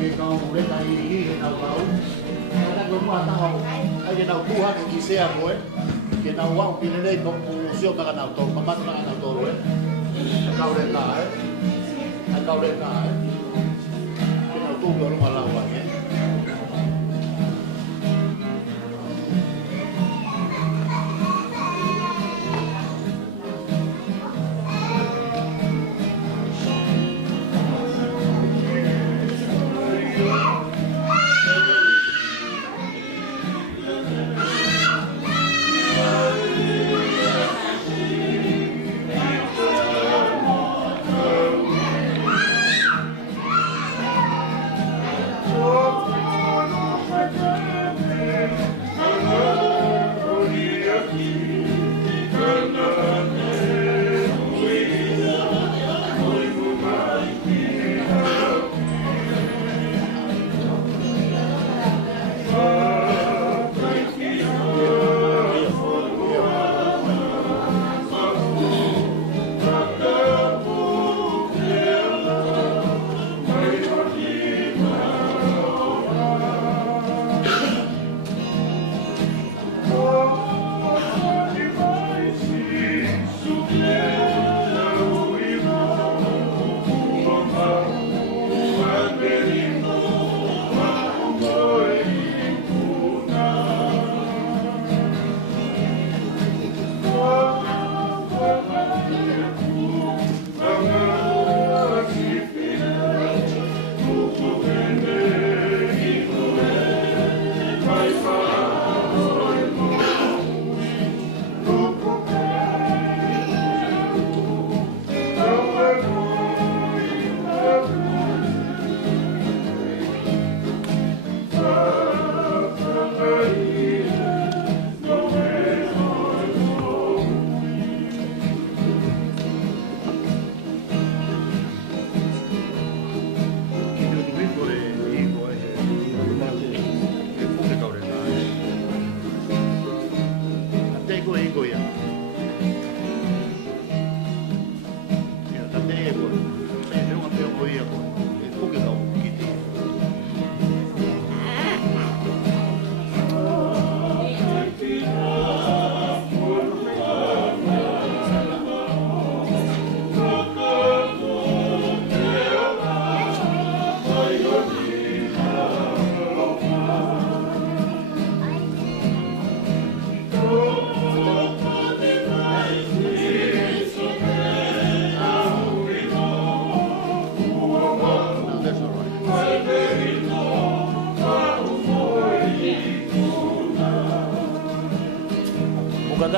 cái con một cái tay cái nào bảo đang đúng là tao cái nào tu hạt cái xe rồi cái nào wow cái này có một siêu ta cái nào tổ mà bắt cái nào tổ rồi cao lên lại cao lên lại cái nào tu rồi mà làm vậy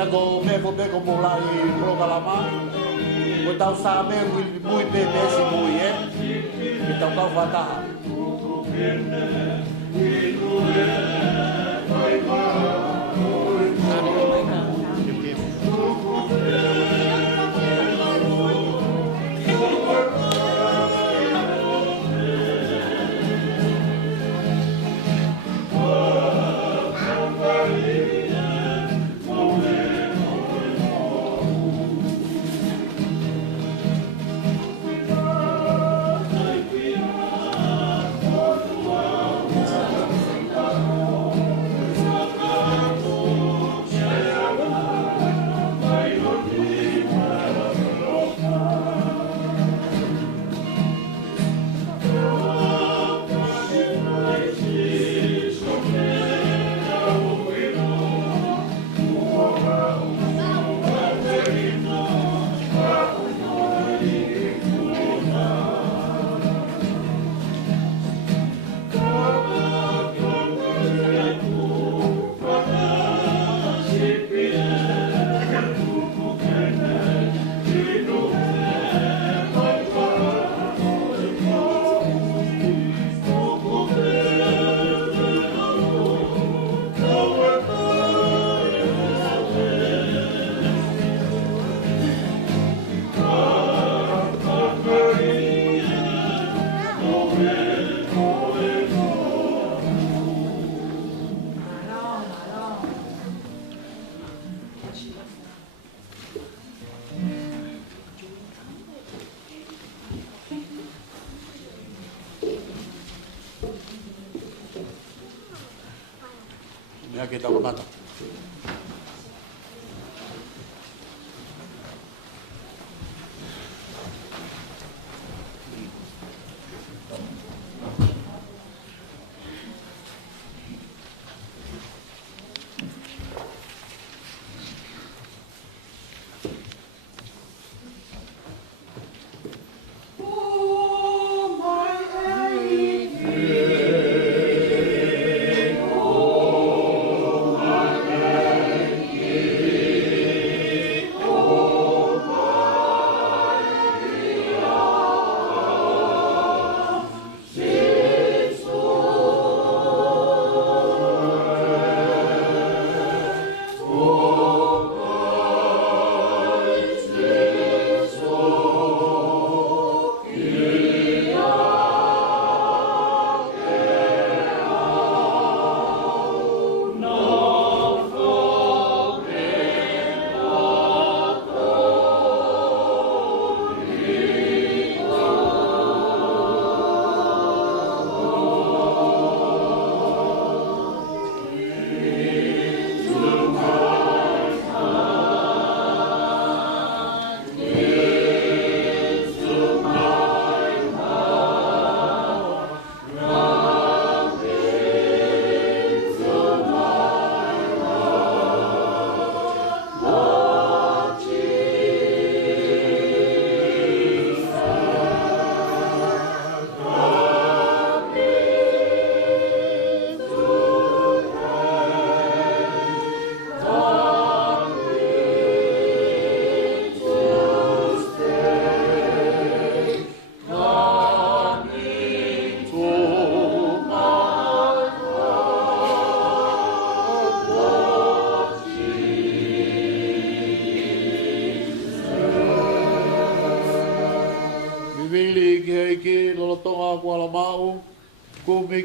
Go me vou pegar o lá e colocar lá mais. Vou dar o sabe muito bem desse mulher. Então vai voltar. Mea ke tau mata.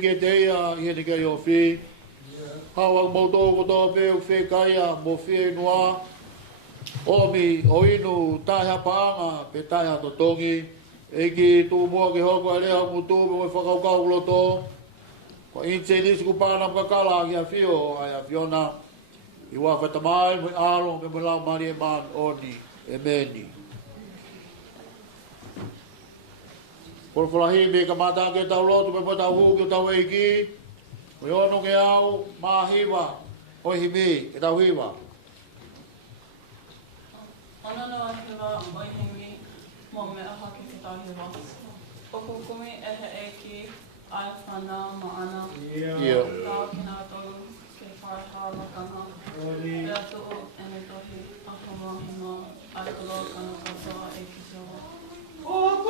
Ke teia i hene kai o whi. Hawa mautou ko tō pēu whi kaia mo whi noa. Omi o inu taha paanga pe taha to tongi. Eki tū mua ke hoko e leha mutu me moi whakaukau loto. Ko inse nisi ku pāna kakala ki a whio ai a whiona. I wā whatamai moi aro me moi lau mari e man oni e meni. Por falahi me ka mata ke tau lotu pe po tau hu ke tau eiki. O yono ke au mahiwa o himi ke tau hiwa. Ana no hiwa o himi mo me aha ke tau hiwa. O kukumi e he eiki ai whana ma ana. Ia. Tau kina tolu ke whaiha makanga. Rea tuu e me tohi a hama hima ai kolo kana katoa eiki sewa. Oh,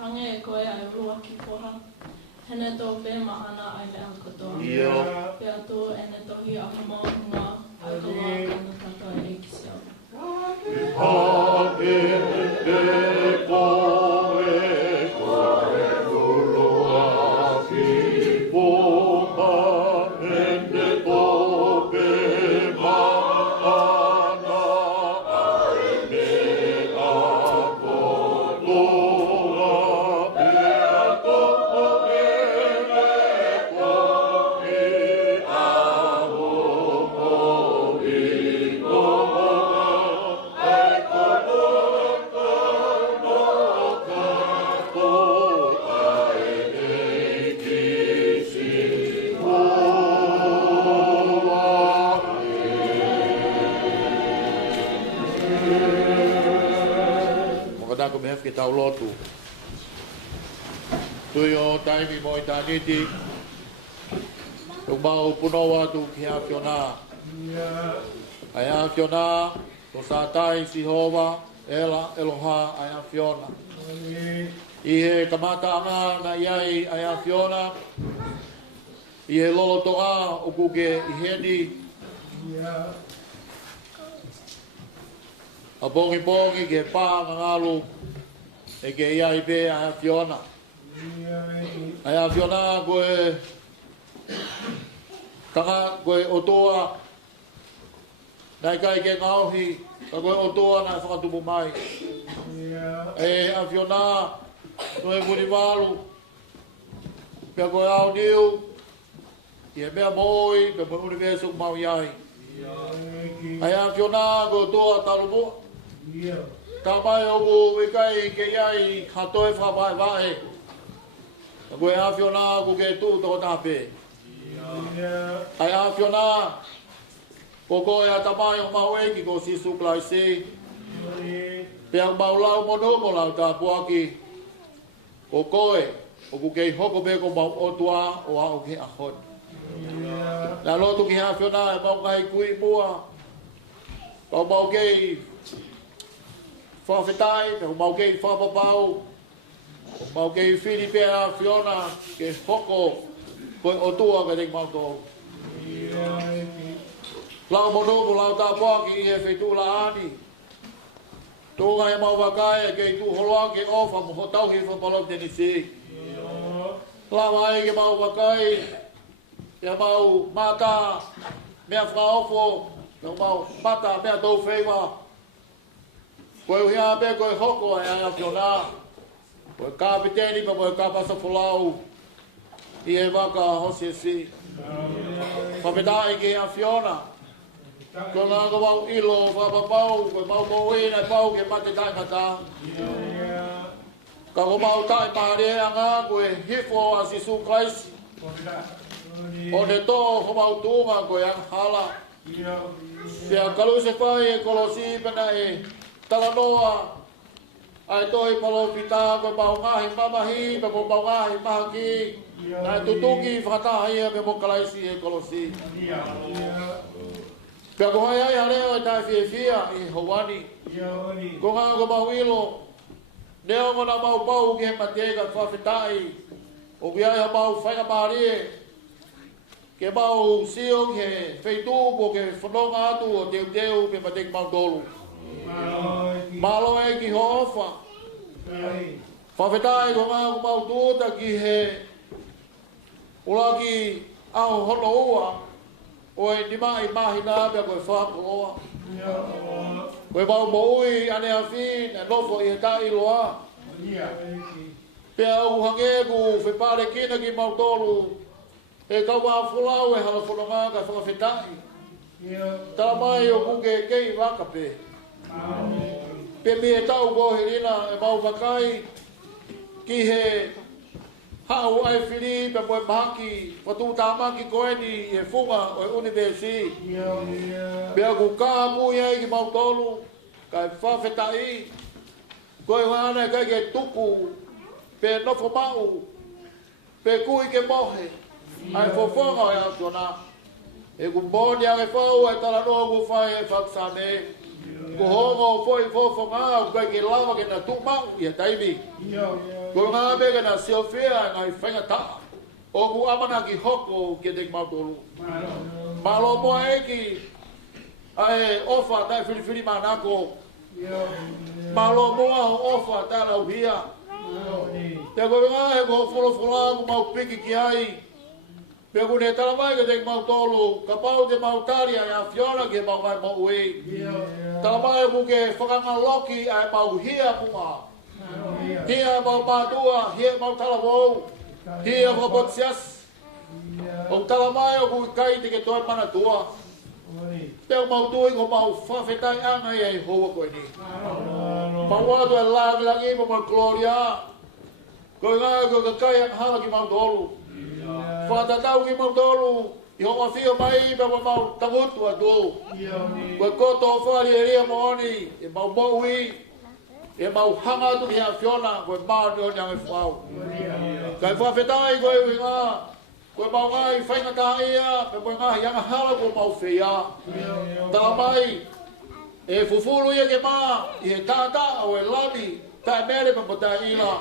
hange koe ai rua ki koha. Hene tō pē mahana ai le ang katoa. Pea tō ene tohi a hamaunga ai koa kanu katoa e kisi au. Ke tau lotu. Tui o taimi mo i taniti. Tu mau puno watu ki a fiona. Ai a fiona, to sa tai si hova, ela eloha ai a fiona. I he kamata anga na iai ai a fiona. I he lolo toa o kuke i heni. A bongi bongi ke pā ngalu. E ke ia i pē a Fiona. A Fiona koe tanga koe otoa. Nai kai ke ngauhi, ka koe otoa nai whakatupu mai. E a Fiona, koe muni walu. Pea koe au niu, i he mea moi, pea koe universo mau iai. A Fiona koe otoa talu mua. Tā mai o ko wikai ke iai katoe whapai wae. Koe a Fiona ko ke tū tō tāpe. Ai a Fiona, ko koe a tamai o mau eki ko sisu klaisi. Pea mau lau mono mo lau tā puaki. Ko koe, o ko kei hoko me ko mau otua o au ke ahon. Nā lotu ki a Fiona e mau kai kui mua. Kau mau kei whawhetai, pēo mau kei whapapau, mau kei whiri pēra Fiona, ke hoko, koe o tua ka ring mau tō. Lau mono mo lau tā pōki i he whetū la ani. Tōnga e mau wakai, kei tū holoa ke ofa mo hotauhi whapalok teni si. Lau ai ke mau wakai, ke mau mata, mea whaofo, ke mau mata, mea tau whewa. Koe uhi pe koe hoko e a Fiona. Koe kapiteni pa koe kapasa fulau. I e waka hosi e si. Whapetai ki a Fiona. Koe ngā ka wau ilo whapapau. Koe mau mōi nei pau ke mate tai kata. Ka ko mau tai maare a ngā koe hifo a sisu Christ. O ne tō ho mau tūma koe ang hala. Pea kalu se whai e kolosi pena e tala noa, ai toi palo pita koe pao ngahi mamahi, pe mo pao ngahi mahaki, nai tutuki whakatahi e pe mo kalaisi e kolosi. Pea ko hai ai hareo e tai whia i Hawani. Ko ngā ko mau ilo, neo ngona mau pau ki he matega whawhetai, o ki ai ha mau whainga marie, ke mau sio ke wheitu ko ke whanonga atu o teu teu pe matega mau dolu. Malo e ki hofa. Whawhetai ko ngā ko mau tūta ki he ulaki au hono ua o e nimai mahi nāpea koe whakaoa. Koe mau moui ane a whin e nofo i he tai loa. Pea au hangeku whepare kina ki mau tolu e kaua fulau e hala whanonga ka whawhetai. Tā mai o kuke kei wakape. Pe mi e tau kohirina e mau wakai ki he hau ai whiri pe moe mahaki watu tāmaki koeni e funga o e universi. Pea ku kā mui ai ki mau tolu kai whawhetai koe wana kai ke tuku pe nofo mau pe kui ke mohe ai fofonga e atona e ku mboni a e whau e tala noa ku whai e Fakame. ko hongo foi fo nga ko ke lava ke na tumau ia taibi ko nga be ke na siofia ngai fenga ta o ku amana ki hoko ke de mau tolu malo mo eki ai ofa dai fili manako malo mo ofa ta la via te ko nga ko folo ko mau piki ki ai pe ko ne tala mai ke de mau tolu ka pau de mau taria ya fiona ke mau mai mo we tala mai mu ke fakanga loki ai mau hia kuma hia mau patua hia mau tala wo hia mau botsias o tala mai o ku kai te ke toi mana tua pe mau tui ko mau fa fetai anga ai ho ko ni pawa do la ngi mo gloria ko nga ko kai hala ki mau tolu Fata tau ki mau tolu, i hoa whio mai pa mau tamutu a tō. Koe koto whari e ria mooni, e mau moui, e mau hanga tu ki a whiona, koe maa ni o niange whau. Kai whawhetai koe winga, koe mau ngai whainga tā ia, pe koe ngahi anga hala koe mau whia. Tā mai, e fufuru ia ke maa, i he tāta au e lani, tā mere pa pata ila,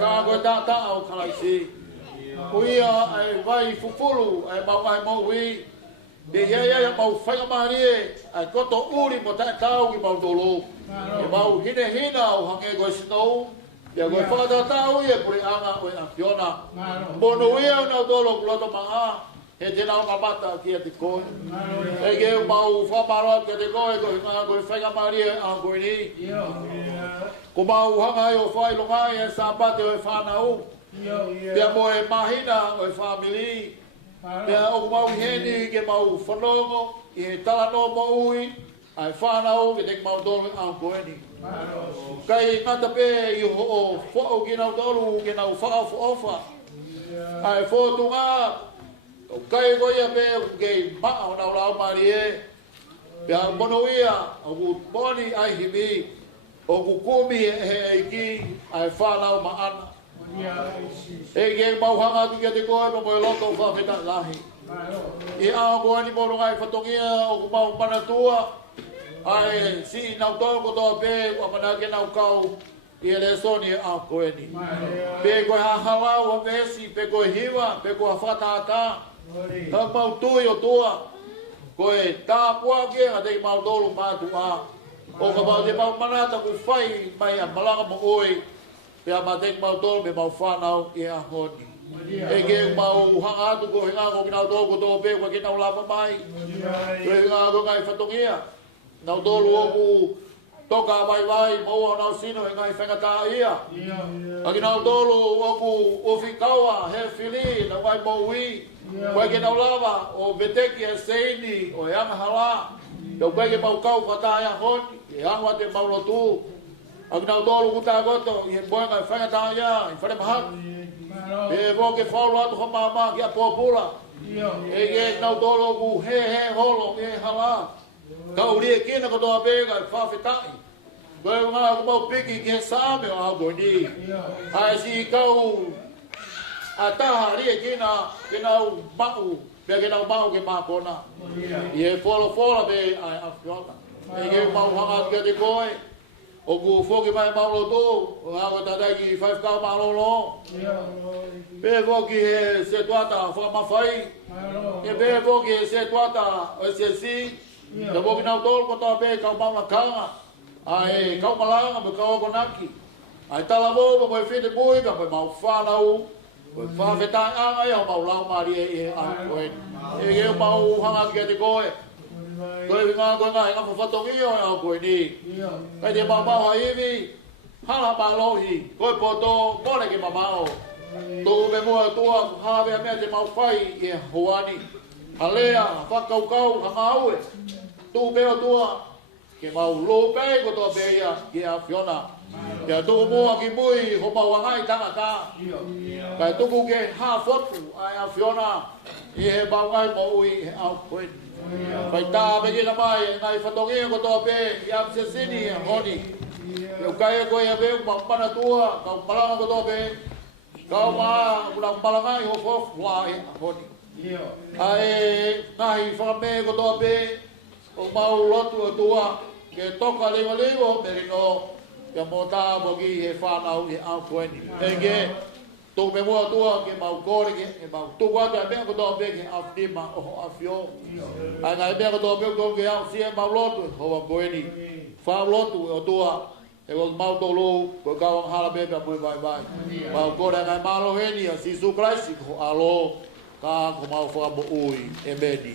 kā koe tāta au kalaisi. Kuia ai vai fufuru ai mau ai mau wi de ia mau whainga marie ai koto uri mo tai tau ki mau tolu e mau hina o hange koe snow ia koe whakata tau ia puri anga o ina fiona mono ia na tolo kuloto maa he te nao kamata ki a te koe e ke mau whamaro ki a te koe koe whainga marie a koe ni ko mau hanga i o whai longai e Sapate o e whanau Pia mo e mahina o e family. Pia o mau heni ke mau whanongo, i he talano mo ui, ai whanau ke tek mau tolu au koeni. Kai ngata pe i ho o whao ki nau tolu ke nau whao ofa. Ai whotunga, o kai goia pe ke maa o nau lau mari e. Pia mono ia, o ku poni ai himi, o ku kumi he eiki, ai whanau maana. E ke mau hanga tu ke te koe pa moe loto whawheta lahi. I ao koe ni moro ngai whatongia o ku mau panatua. Ai si nau tongo toa pe o mana ke nau kau i ele soni e ao koe ni. Pe koe ha halau a vesi, pe koe hiwa, pe koe whatata. Ta mau tui o tua. Koe tā pua ke a te mau tolu pātu a. O ka mau te mau manata ku whai mai a Malanga mo oi. Pea matek mau tolu me mau whanau i a honi. E ke mau hanga atu ko hinga ko kinau tolu ko tō pe kwa kinau lapa mai. Ko hinga ko ngai whatongia. Nau tolu o ku toka vai mau nau sino e ngai whengata ia. A kinau tolu o ku ofikawa he fili na wai mau ui. Koe kinau lava o veteki e seini o e anga hala. Pea koe ke mau kau whata i a honi. E angwa te mau lotu. Ak nau tolu kuta goto, i he boe ngai whangata ia, i whare mahak. E wo ke whaulu atu ha mama ki a pōpula. E ke nau tolu ku he holo, e hala. Kau rie kina kotoa pega, i whawhetai. Koe ngā ku mau piki ki he sāme o au ni. Ai si kau a taha rie kina, ke nau mau, pia ke nau mau ke mākona. I he whola pe ai a whiona. E ke mau hanga ki a te koe. O ku foki mai maulo tō, o ngā koe tatai ki 5 kau malolo. Pē foki he se tuata whamawhai. E pē foki he se tuata o Siasi. Ka foki nau tōru kotoa pē kau mauna kanga. Ai kau Malanga me kau akonaki. Ai tala mō pa koe white pui, pa koe mau whanau. Koe whawhetai anga ia o mau lau mari e he a koe. E ke mau hanga ki a te koe. Koe winga koe ngā inga whawhatongi o au koe ni. Kai te mamau haiwi, hala malohi, koe poto, kore ke mamau. Tō me mua tua, hawe mea te mau whai i e hoani. Halea, whakaukau, hangaue. Tō mea tua, ke mau lopei ko tō beia ki a whiona. Kia tō mua ki mui, ho mau angai tangata. Kai tuku ke ha whotu ai a whiona, i he mau ngai mo ui he au koe. Pai tā me kina mai, ngai whatongia ko tō pe, i am se sini e honi. Keu kai e koe a pe, mau mana tua, kau Malanga ko tō pe, kau maa, unang Malanga i hofof, wā e honi. Ai, ngahi Fakame ko tō pe, o mau lotu o tua, ke toka lewa merino ke mota bogi he whanau he au koeni. Enge, tō me mua tua ke mau kore ke mau tukua te mea kotoa pe ke awhima oho awhio. Ai ngai mea kotoa pe kotoa ke au sia mau lotu hoa koeni. Whao lotu o tua. E o mau tō lou, ko kawang hala pe ka mui vai. Mau kore ngai malo heni a Sisu Christ ko alo ka ko mau whamo ui e meni.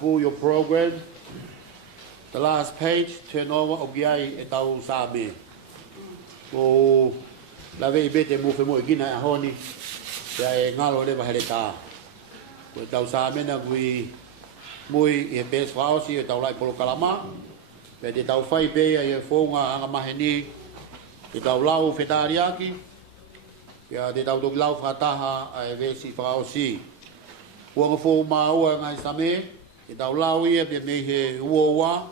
Your program, the last page, turn over ogiai e tau sabe. Ko la vei bete mo fe mo gina honi. Ya ngalo le bahele ta. Ko tau sabe na gui mui e bes fausi e tau lai polo kalama. Pe te tau fai pe e fonga anga maheni. E tau lau fetariaki. Ya te tau dog lau fataha e vesi fausi. Wanga fo maua ngai same. Ke tau lau ia pe mehe uowa,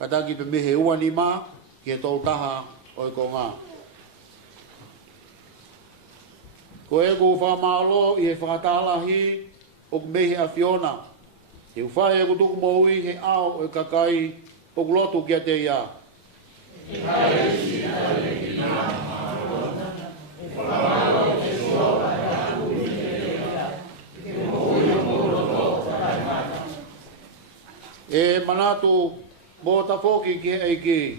kataki pe mehe uanima, ke tau taha oi ko ngā. Ko e ko whamalo i he whakatalahi o mehe a Fiona. He uwhae ko tuku moui he ao e kakai o lotu kia te ia. E kai si tale ki ngā marona, e whamalo te soa e aku i te ia, ke moui o moro to tai mata. E manatu mō tafoki ki eiki,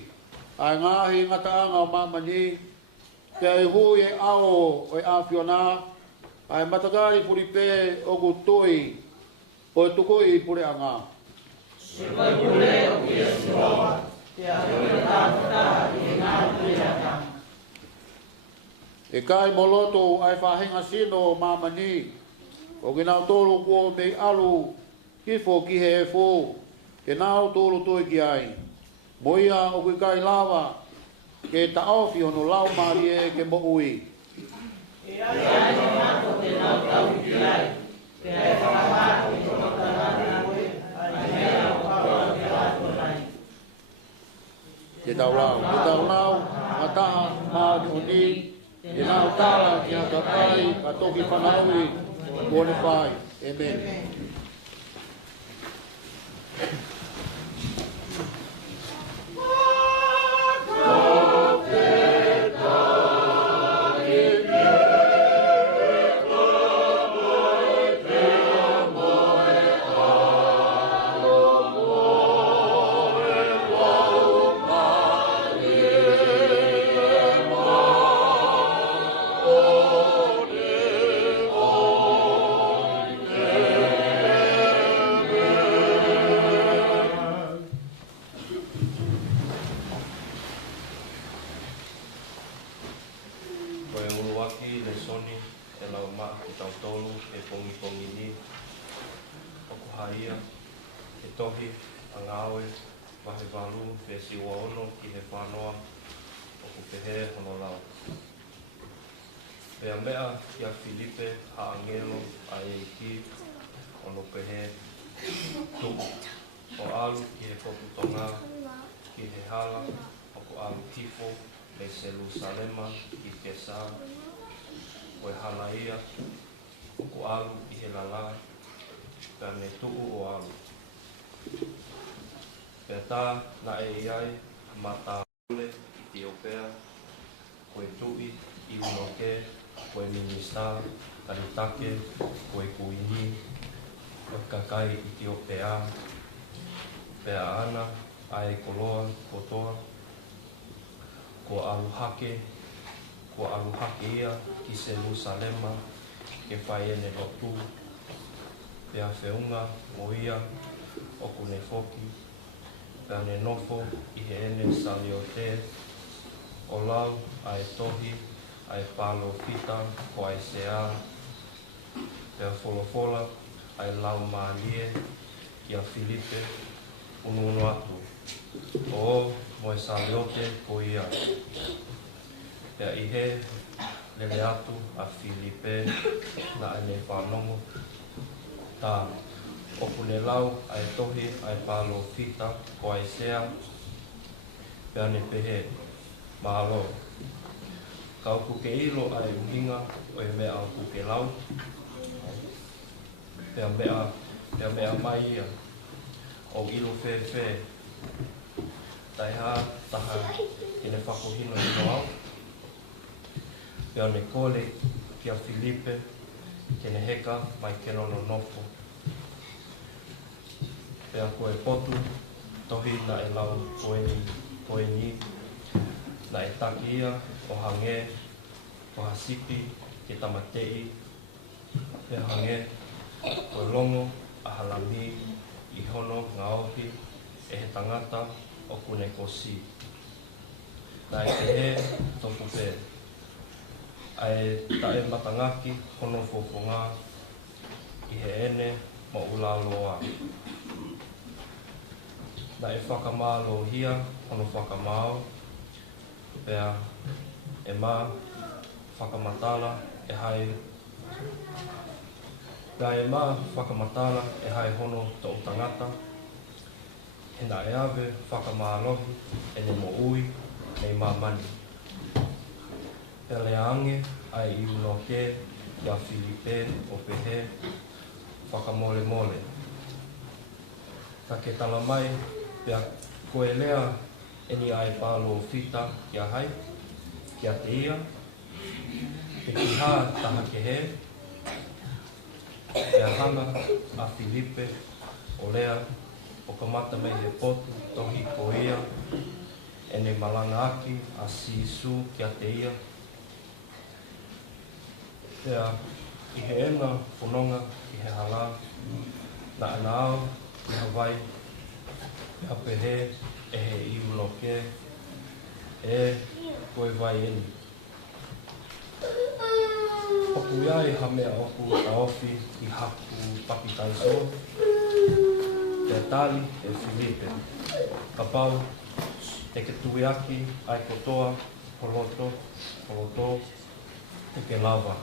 ai ngāhi ngataanga o mamani, te ai hui e ao o e awhiona, ai matakari puripe o kutui, o e tukui pure anga. Se vai pure o ki e siroa, te ahioi tātata i ngā puriaka. E kai moloto ai whahenga sino o mamani, o ginau tolu kua mei alu, kifo ki he e fō, ke nāo tōru toi ki ai. Moia o kui kai lawa, ke taofi hono lau maari e ke mo ui. E ai e mato te nāo tau ki ai, ke ai whakamato i tono tanana ue, ai mea o kaua ke ato nai. Te tau lau, mataha, maari o ni, te nāo tāla ki hata kai, ka toki whanaui, kone whai. Amen. ia, e tohi, a ngāwe, wahe walu, e siwa ono, ki he whanoa, o ku pehe hono lau. Pea mea kia Filipe ha angelo a eiki, ono pehe tuku. O alu ki he koputonga, ki he hala, o ku alu tifo, me Jerusalema, ki Kesa, o e hala ia, o ku alu i he lala, pea me tuku o alu. Pea tā na e iai, ma tā ule i te opea, koe tui, i unoke, koe minista, taritake, koe kuini, koe kakai i te opea, pea ana, ae koloa, kotoa, ko aluhake ia, ki Jerusalema, ke whai ene lotu, pea whiunga, mo ia, oku ne foki, pea ne nofo, i he ene salio te, o lau, ae tohi, ae palo fita, ko ae sea, pea folofola, ae lau maalie, ia Filipe, unu atu. O mo e saliote ko ia. Pea i he lele atu a Filipe na ane whanongo. Tā, oku ne lau, ae tohi, ae palo fita, ko ae sea, pea ne pehe, mahalo. Ka oku ke ilo ae uhinga, o e mea oku ke lau. Pea mea mai ia, o ilo whewhe. Tai hā, taha, kene whakohino i Ouau. Pea ne kole kia Filipe, kene heka mai kenono nofo. Pea koe potu, tohi na e lau koeni, na e taki ia, o hange, o hasipi, ke tamatei, pea hange, koe longo, a halami, i hono, ngaohi, e he tangata, o kune kosi. Na e te he, toku pē. Ai tae matangaki, hono fofonga, i he ene, ma ulaloa. Na e whakamalo hia, hono whakamao, pea e mā, whakamatala, e hai. Pea e mā, whakamatala, e hai hono tō tangata, he na e awe, whakamālohi, e ne mo ui, nei mamani. Pea le ange, ai i unoke, kia Filipe, o pehe, whakamole mole. Ka ke tala mai, pea koe lea, eni ai pālo fita, kia hai, kia te ia, pe ki hā taha ke he, pea hanga a Filipe, o lea, o ka mata mei he potu, tohi ko ia, e ne malanga aki, a sisu kia te ia. Pea, i he ena whanonga, i he hala, na anao, i Hawaii, pea pehe, e he iuloke, e koe vai eni. Oku ia i hamea oku a ofi, i haku papitaiso, te tali e Filipe. Ka pau, te ke tuiaki, ai kotoa, holoto, te ke lava.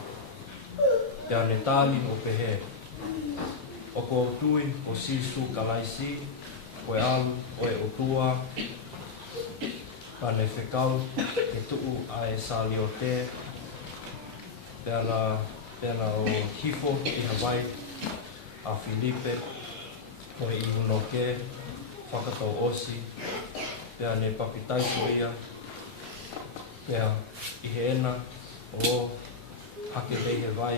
Te ane tali o pehe. O ko tui, o sisu kalaisi, o e alu, o e otua, ka ne whekau, ke tuu a e salio te, pēna o hifo i Hawaii, a Filipe, o e ihunoke, whakatau osi, pēa ne papitaiku ia, pēa i he ena, o hake rei he vai,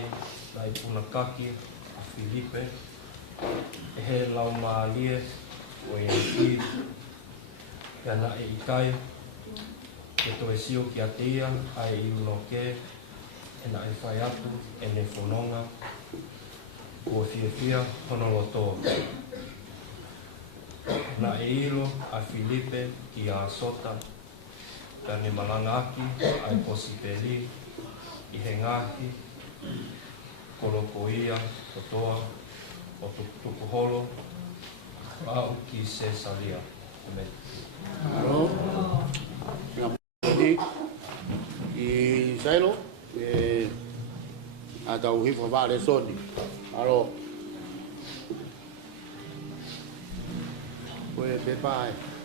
nai puna kaki, a Filipe, e he lau maalie, o e ki, pēa na e ikai, ke to e sio ki a te ia, ai ihunoke, e na e whai atu, e ne whanonga, kua whiawhia, hono loto. Na e ilo a Filipe ki a Sota, ka ne malanga aki, ai posipeli, i he ngahi, koloko ia, totoa, o tukuholo, Ouau ki se salia. Amen. Alo. Ni I Sailo atau hifo vale soni. Alo. Pues bye.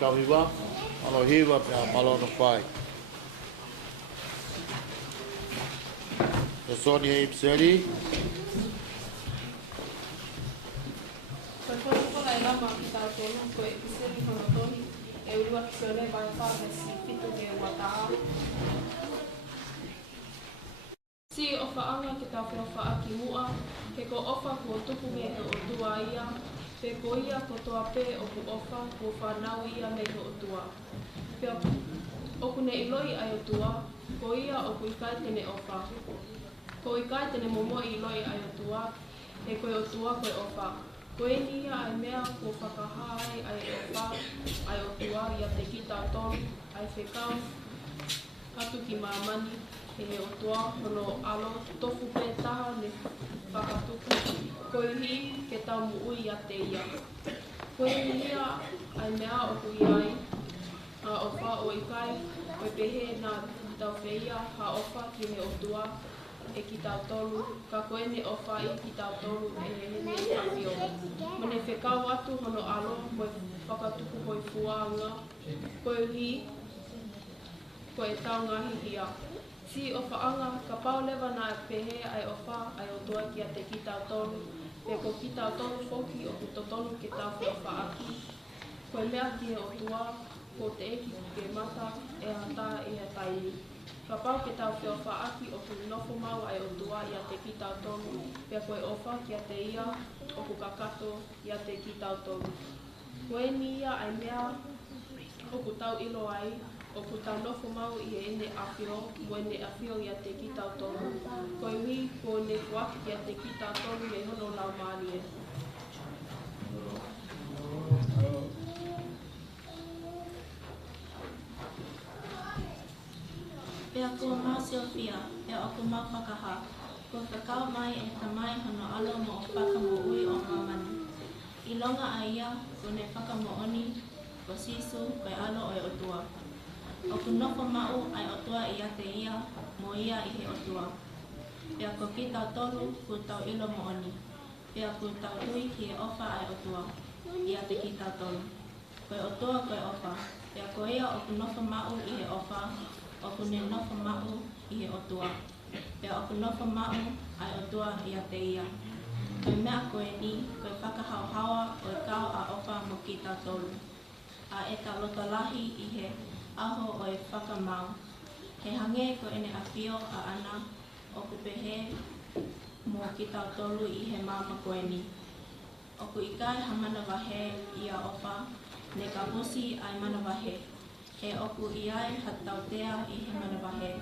kauhiwa, alohiwa pia malono whai. E soni e ipseri. Koe koe lama ki tau tonu, koe ipseri hono tohi, e urua ki sore vai whāmesi fitu ke wataa. Si ofa anga ki tau whawha aki mua, ke ko ofa ko tupu me ko o tua ia, pe ko ia ko toa pē o ku ofa ko whanau ia me ko o tua. Pea oku ne iloi ai o tua, ko ia o ku ikai tene ofa. Ko ikai tene momo iloi ai o tua, e koe o tua koe ofa. Koe ni ia ai mea ko whakahai ai ofa, ai o tua ia te kita tonu, ai whekau, atu ki mamani, e o tua hono alo tofu pētaha ne whakatuku. Koe hi ke tau muui ia te ia. Koe ni ia ai mea o ku iai, a ofa o ikai, o pehe nā tau whia ha ofa ki he o tua, e ki tau tolu, ka koe ne ofa i ki tau tolu e hene i kawio. Mane whekau atu hono alo, koe whakatuku koe fuanga, koe hi, koe tau ngahi ia. Si ofa anga, ka pau lewa nā pehe ai ofa ai o tua ki a te ki tau tolu, pe ko ki tau tolu whoki o ku totonu ke tau whawha aki. Koe mea ki he o tua, ko te eki ke mata e hata e he taini. Ka pau ke tau whawha aki o ku nofo mau ai o tua i a te ki tau tolu, pea koe ofa ki a te ia o ku kakato i a te ki tau tolu. Koe ni ia ai mea o ku tau ilo ai, o ku tau nofo mau i e ene awhio, mo ene awhio i a te ki tau tolu. Koe hui ko ne kuaki ki a te ki tau tolu me hono lau maani e. Pea ko māsio whia, pea o ku mau whakaha. Ko whakao mai e tamai hono alo mo o whakamoui o mamani. I longa a ia, ko ne whakamooni, ko sisu, koe alo o e o tua. O ku nofo mau ai o tua i a te ia, mo ia i he o tua. Pea ko ki tau tolu, ku tau ilo mooni. Pea ku tau tui ki e ofa ai o tua, i a te ki tau tolu. Koe o tua koe ofa, pea ko ia o ku nofo mau i he ofa, o ku ne nofo mau i he o tua. Pea o ku nofo mau ai o tua i a te ia. Koe mea koe ni, koe whakahauhawa o e kau a ofa mo ki tau tolu. A e ta lotolahi i he aho o e whakamau. He hange ko ene awhio a ana o ku pehe mo ki tau tolu i he mama koe ni. O ku ikai hamana wahe i a ofa, ne ka musi ai mana wahe. He oku iai hatautea i he mana wahe.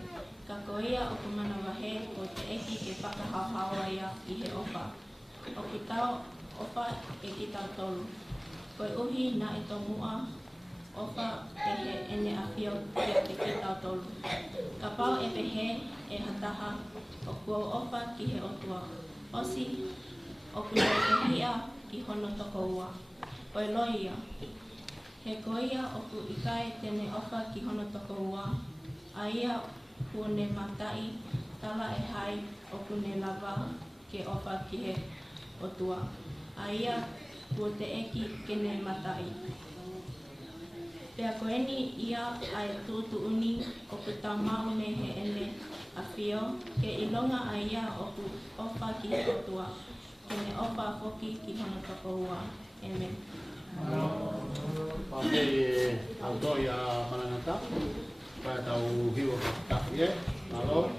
Ka koea o ku mana wahe o te eki ke whakahauhawa ia i he ofa. O ku tau ofa e ki tau tolu. Koe uhi na e tō mua, ofa pehe ene awhio ki a te ki tau tolu. Ka pau e pehe e hataha o kua ofa ki he otua. Osi, o ku nei e hia ki hono toko ua. Koe loia. He koia o ku ikai tene ofa ki hono toko ua. A ia kua ne matai tala e hai o ku ne lava ke ofa ki he otua. A ia kua te eki ke ne matai. Pea koe ni ia ai tuutuuni o ku tau mau me he ene awhio ke ilonga a ia o ku ofa ki he otua. Ke ne ofa foki ki hono toko ua. Amen. Pake auto ia Malanga, pai tau hiwa tahi e, alo.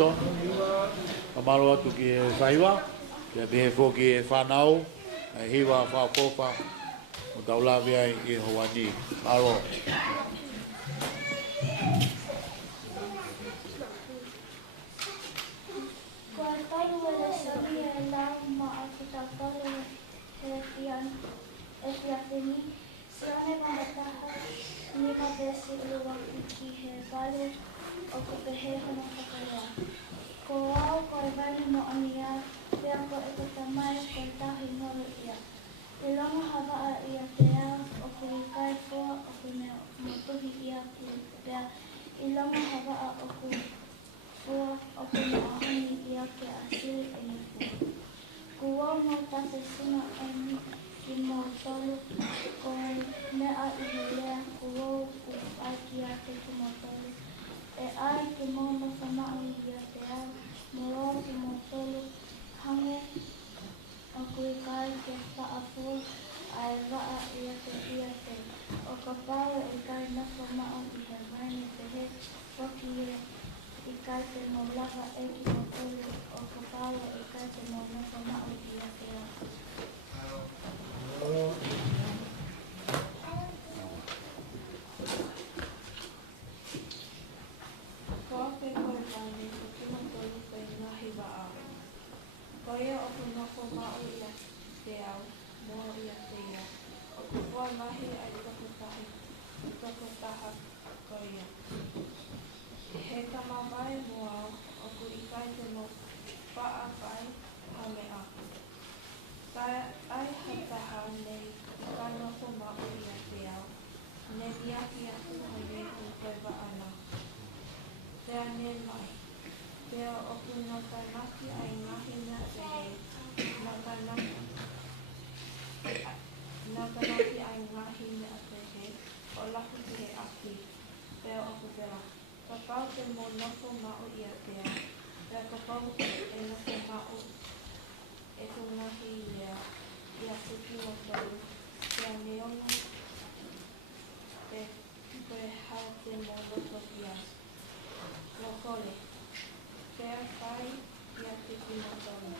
to. Kamaro atu ki e whaiwa. Kia mehe fōki e whanau. E hiwa whaopopa. O taulawe ai i Hawani. Aro. Ko e taru e le sari e lau ma a ki ta taru e whiawheni. Si ane mana taha ni ma desi ua ki he walu o ko te he hono whakarea. Ko au ko e walu mo ania, pia ko e ko tamai ko e tahi noru ia. I longa hawaa ia te ao o ko i kai fua o ko me motuhi ia ki pia. I longa hawaa o ko fua o ko me ahani ia ke asiri e ni fua. Ko wau mo tate suna e ni ki mo tolu ko mea i he lea ko wau ku ai ki ate ki mo tolu. E ai ki mo no whamau ia te ao, mo rau ki mo tolu hange o kui kai ke whaafua ai waa ia te. O ka pāua i kai na whamau i he maini te he waki i kai te mo lava e ki mo tolu. O ka pāua i kai te mo na whamau ia te ao. Ko ape koe pane ko kima tolu koe ngahi wa au. Ko ia o ku noko mau ia te au, mo ia te ia. O ku kua ngahi ai toko taha ko ia. He kamawai mo au, o ku ikai te mo paa kai hame a. Tai ai hataha nei i ka noko mau ia te au. Ne diaki atu hane ku koe wa ana. Pea ne mai. Pea o ku nakanaki ai ngahi mea te he. Nakanaki ai ngahi mea te he. O laku te he aki. Pea o ku pera. Ka pau te mo noko mau ia te au. Pea ka pau e noko mau e ku ngahi ia. Ia te kino tolu. Pea neona e koe hao te mo noko ia. Lokole. Pea kai ia te kino tolu.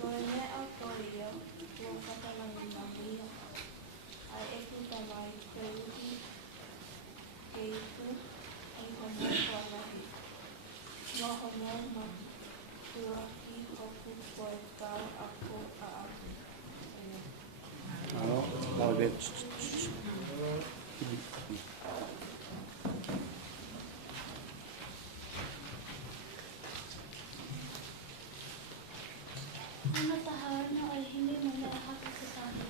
Koe mea korea, kua whakalangi mahia. Ai eku tamai koe uhi ke iku i homo whalahi. Noho mo ma tuaki hoku koe kau ako a aku. Aro. Mau be. Ana taharana ai himi mo mea haka ke tahi.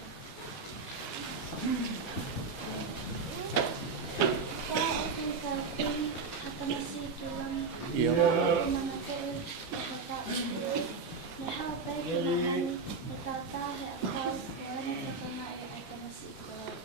Ka o ku ka kuri hakamasi ki langi. Ia. Ka o mana teu o ka tae. Me hao pei ki na hani, me tā tāhe a kau o ane whakangai e hakamasi ki langi.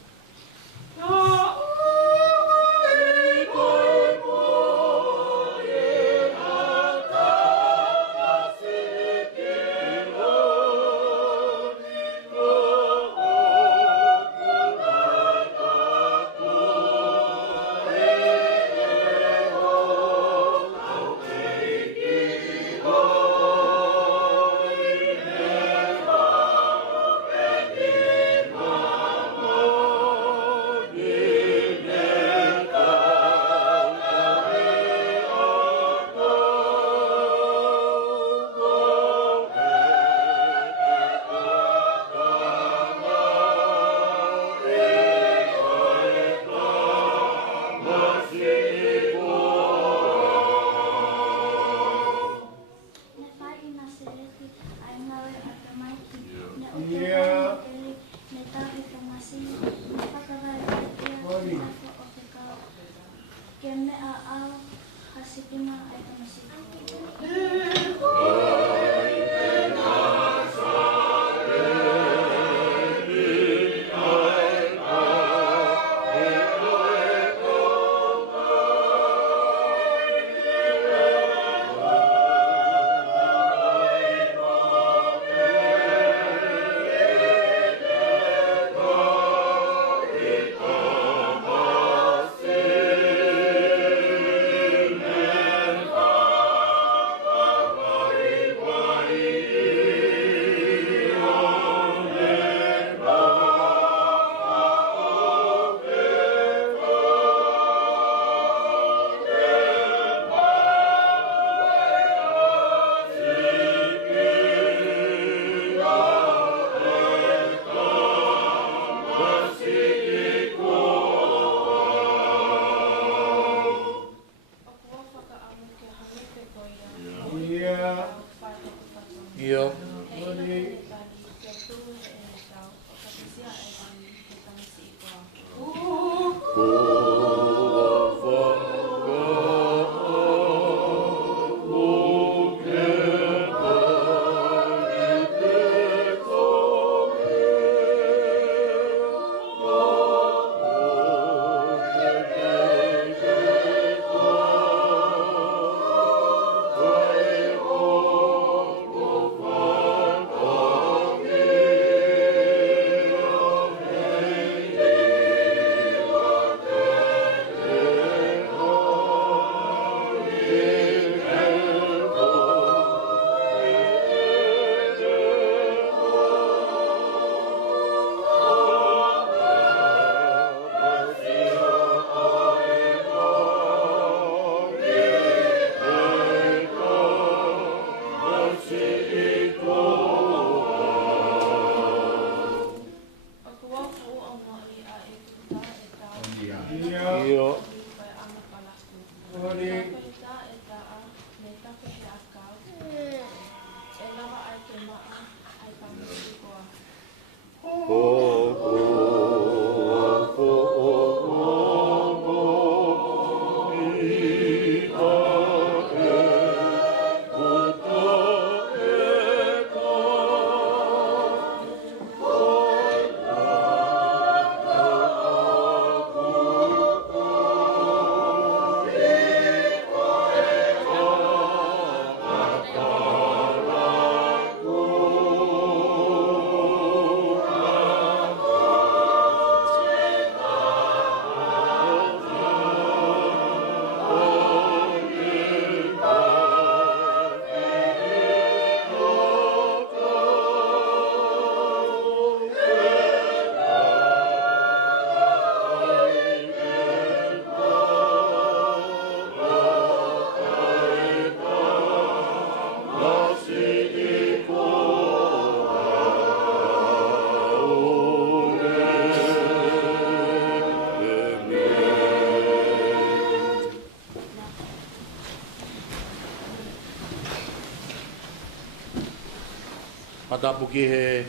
Matapuki he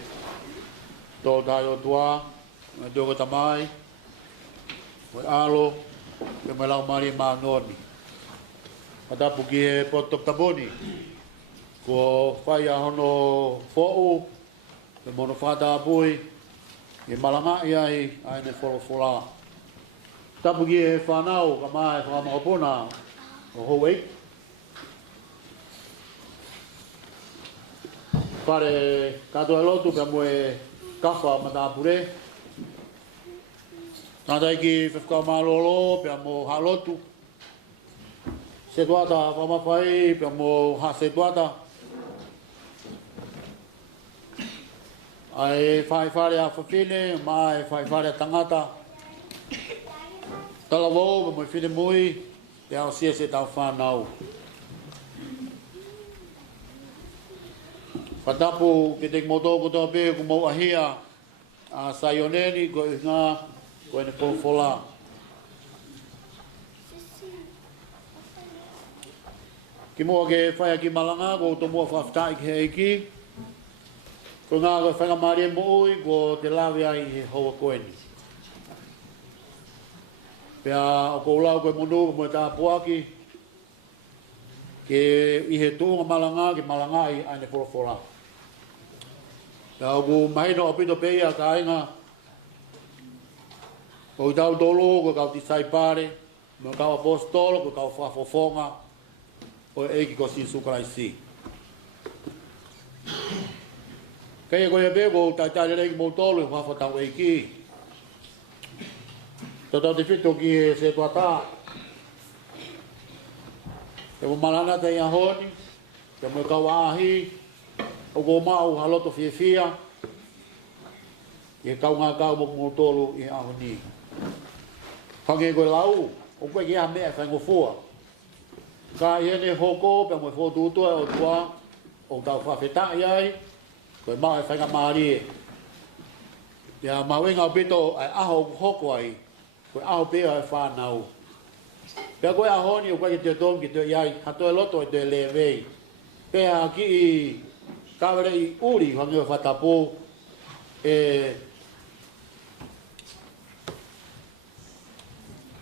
tō tai o tua, me tōko tamai, me alo, ke me lau mari mā noni. Matapuki he poto taboni, ko whai a hono fōu, me mono whata apui, e Malanga i ai, aine wholofola. Tapuki he whanau, ka mai whakamahopuna, o Ouau. Pare katoa lotu ka moe kafa matapure. Nātai ki whewhikau mālolo pia mo halotu. Se tuata whamawhai pia mo ha se tuata. Ai whai a whawhine, mai whai a tangata. Tala wau pa mo whine mui, pia o sia se tau whanau. Patapu ke te moto ko tō pē ko mau ahia a saioneni ko i ngā ko ene pōwhola. Ki mua ke whaia ki Malanga ko tō mua whawhtai ki he iki. Ko ngā ko whangamari e moui ko te lawe ai he hoa koeni. Pea o ko ulau koe munu ko mua tā puaki ke i he tūnga Malanga ki Malanga i aine pōwhola. Tau ku mahino o pito peia ka inga. O i tau tolo, ko kau ti saipare, mo kau apostolo, ko kau whafofonga, o eiki ko si sukaraisi. Kei ko e pe ko tai reiki mo tolo, ko whafotau eiki. Totau te whito ki e se tuata. Te mo malana te ia honi, te mo kau ahi, o ko mau haloto fia. E kau ngā kau mo tolu i ahoni. Whange koe lau, o koe ki a mea whaingo fua. Ka i ene hoko, pe mo fōtu utua o tua, o tau whawhetai ai, koe mau e whainga maari e. Ia mauenga o pito ai aho hoko ai, koe aho pēo e whanau. Pea koe ahoni o koe ki te tōm ki te iai, hatoe loto e te lewei. Pea ki i Kawere I uri hangi whatapo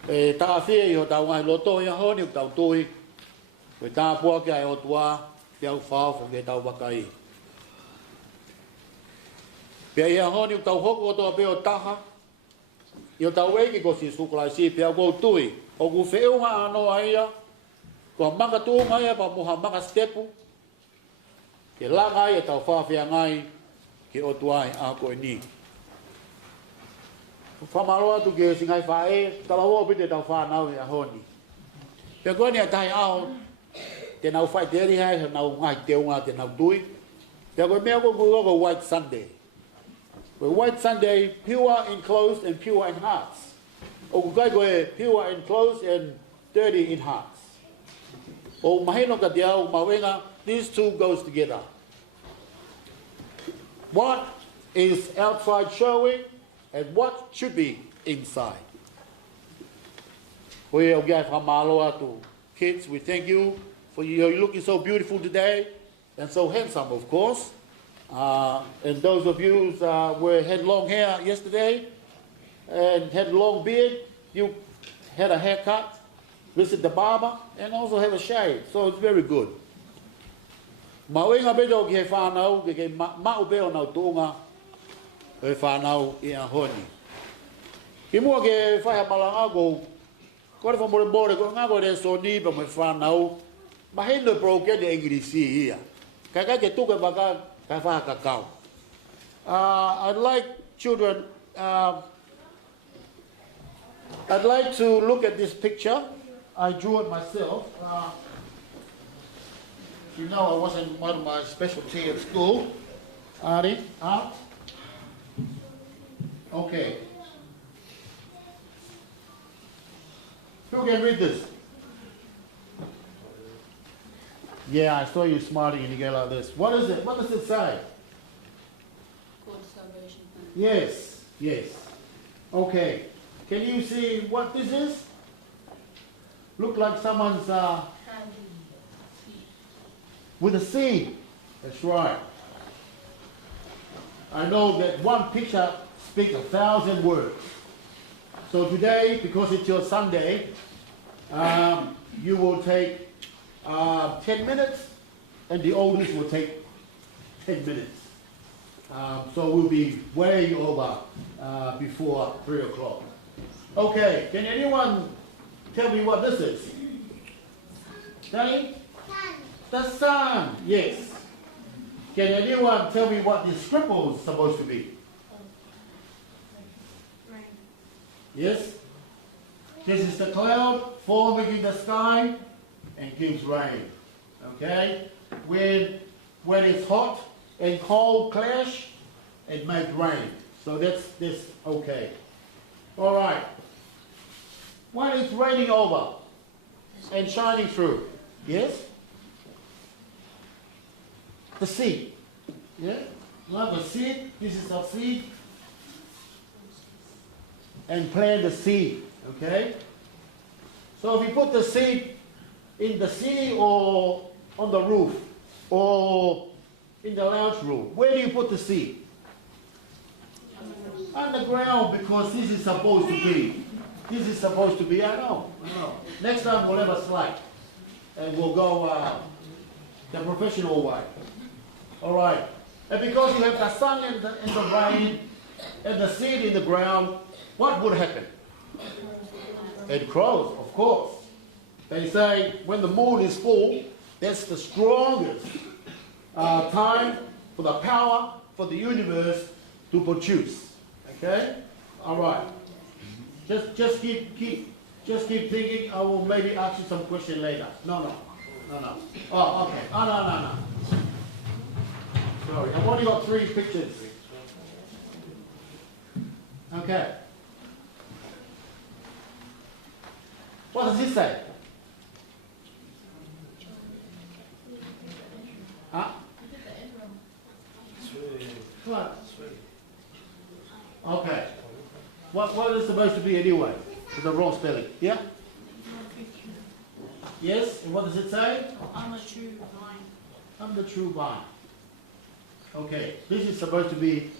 taawhia I ho tau ngai loto I honi o tau tui. Koe tāpua ki ai o tua, ki au whao ke tau wakai. Pea I honi o tau hoko o toa peo taha. I o tau eiki ko si sukulai si pea kou tui. O ku whiunga ano aia. Ko maka tuunga ia pa muha maka stepu. Ke langa ia tau whawhia ngai ke o tuai a koe ni. Whamaroa tu ke singai whae, tala hoa pite tau whanau I a honi. Pea koe ni a tahi ao, te nau whai te hai, te nau ngai te unga te nau tui. Pea koe mea koe koe White Sunday. Koe White Sunday, pure enclosed and pure in hearts. O kai koe pure enclosed and dirty in hearts. O mahino ka te au, mawenga, these two goes together. What is outside showing and what should be inside. We are to kids, we thank you for you looking so beautiful today and so handsome, of course. And those of you who had long hair yesterday and had long beard, you had a haircut, visit the barber, and also have a shave. So it's very good. Mawinga bedo ki he whanau, ki ke mau beo nau tūnga, e whanau I a honi. Ki mua ke whai a Malanga ko, kore whamore more, ko ngā koe re so ni pa me whanau, ma hendo pro ke de Englisi ia. Kai kai ke tuke waka, kai wha kakao. I'd like children, I'd like to look at this picture. I drew it myself. You know I wasn't one of my specialty at school. Ari, art. Okay. Who can read this? Yeah, I saw you smarting and you get like this. What is it? What does it say? Called salvation. Yes, yes. Okay. Can you see what this is? Look like someone's with a seed. That's right. I know that one picture speaks 1,000 words. So today, because it's your Sunday, you will take 10 minutes, and the oldest will take 10 minutes. So we'll be way over before 3 o'clock. Okay, can anyone tell me what this is? Danny? The sun, yes. Can anyone tell me what the scribble is supposed to be? Rain. Yes? This is the cloud forming in the sky and gives rain. Okay? When it's hot and cold clash, it makes rain. So that's okay. All right. When it's raining over and shining through, yes? The seed. Yeah? You have a seed, this is a seed. And plant the seed, okay? So if you put the seed in the city or on the roof or in the lounge room, where do you put the seed? Underground, because this is supposed to be. This is supposed to be, I know. Next time we'll have a slide. And we'll go the professional way. All right. And because you have the sun and the rain and the seed in the ground, what would happen? It grows, of course. They say when the moon is full, that's the strongest time for the power for the universe to produce. Okay? All right. Just keep thinking. I will maybe ask you some question later. No. Oh, okay. Oh, no. Sorry, I've only got 3 pictures. Okay. What does this say? Huh? What? Okay. What is it supposed to be anyway? It's the wrong spelling. Yeah? Yes? And what does it say? I'm a true vine. I'm the true vine. Okay, this is supposed to be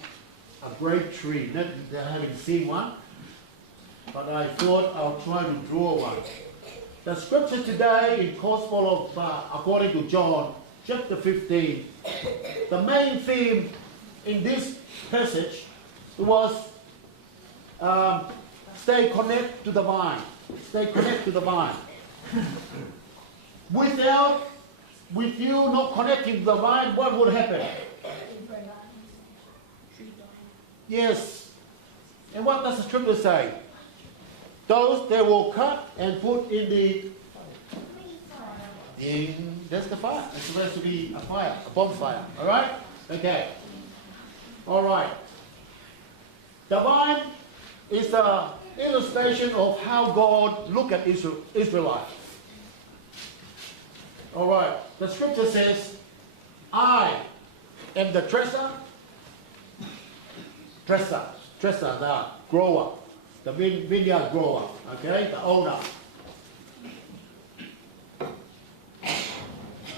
a great tree. I haven't seen one, but I thought I'll try to draw one. The scripture today in Gospel of, according to John, chapter 15, the main theme in this passage was stay connected to the vine. Stay connected to the vine. With you not connecting to the vine, what would happen? Yes. And what does the scripture say? Those they will cut and put in the... that's the fire. It's supposed to be a fire, a bonfire. Alright? Okay. Alright. The vine is an illustration of how God looked at Israelites. Alright. The scripture says, I am the dresser, the grower, the vineyard grower, okay, the owner.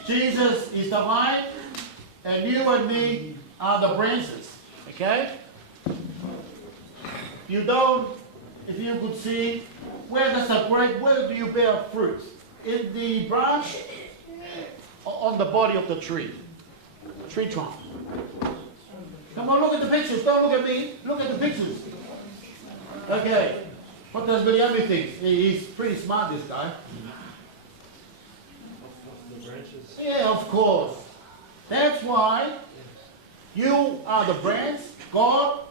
Jesus is the vine, and you and me are the branches, okay? If you could see, where do you bear fruit? In the branch, or on the body of the tree trunk. Come on, look at the pictures. Don't look at me. Look at the pictures. Okay. What does Bilyami think? He's pretty smart, this guy. The branches. Yeah, of course. That's why you are the branch, God,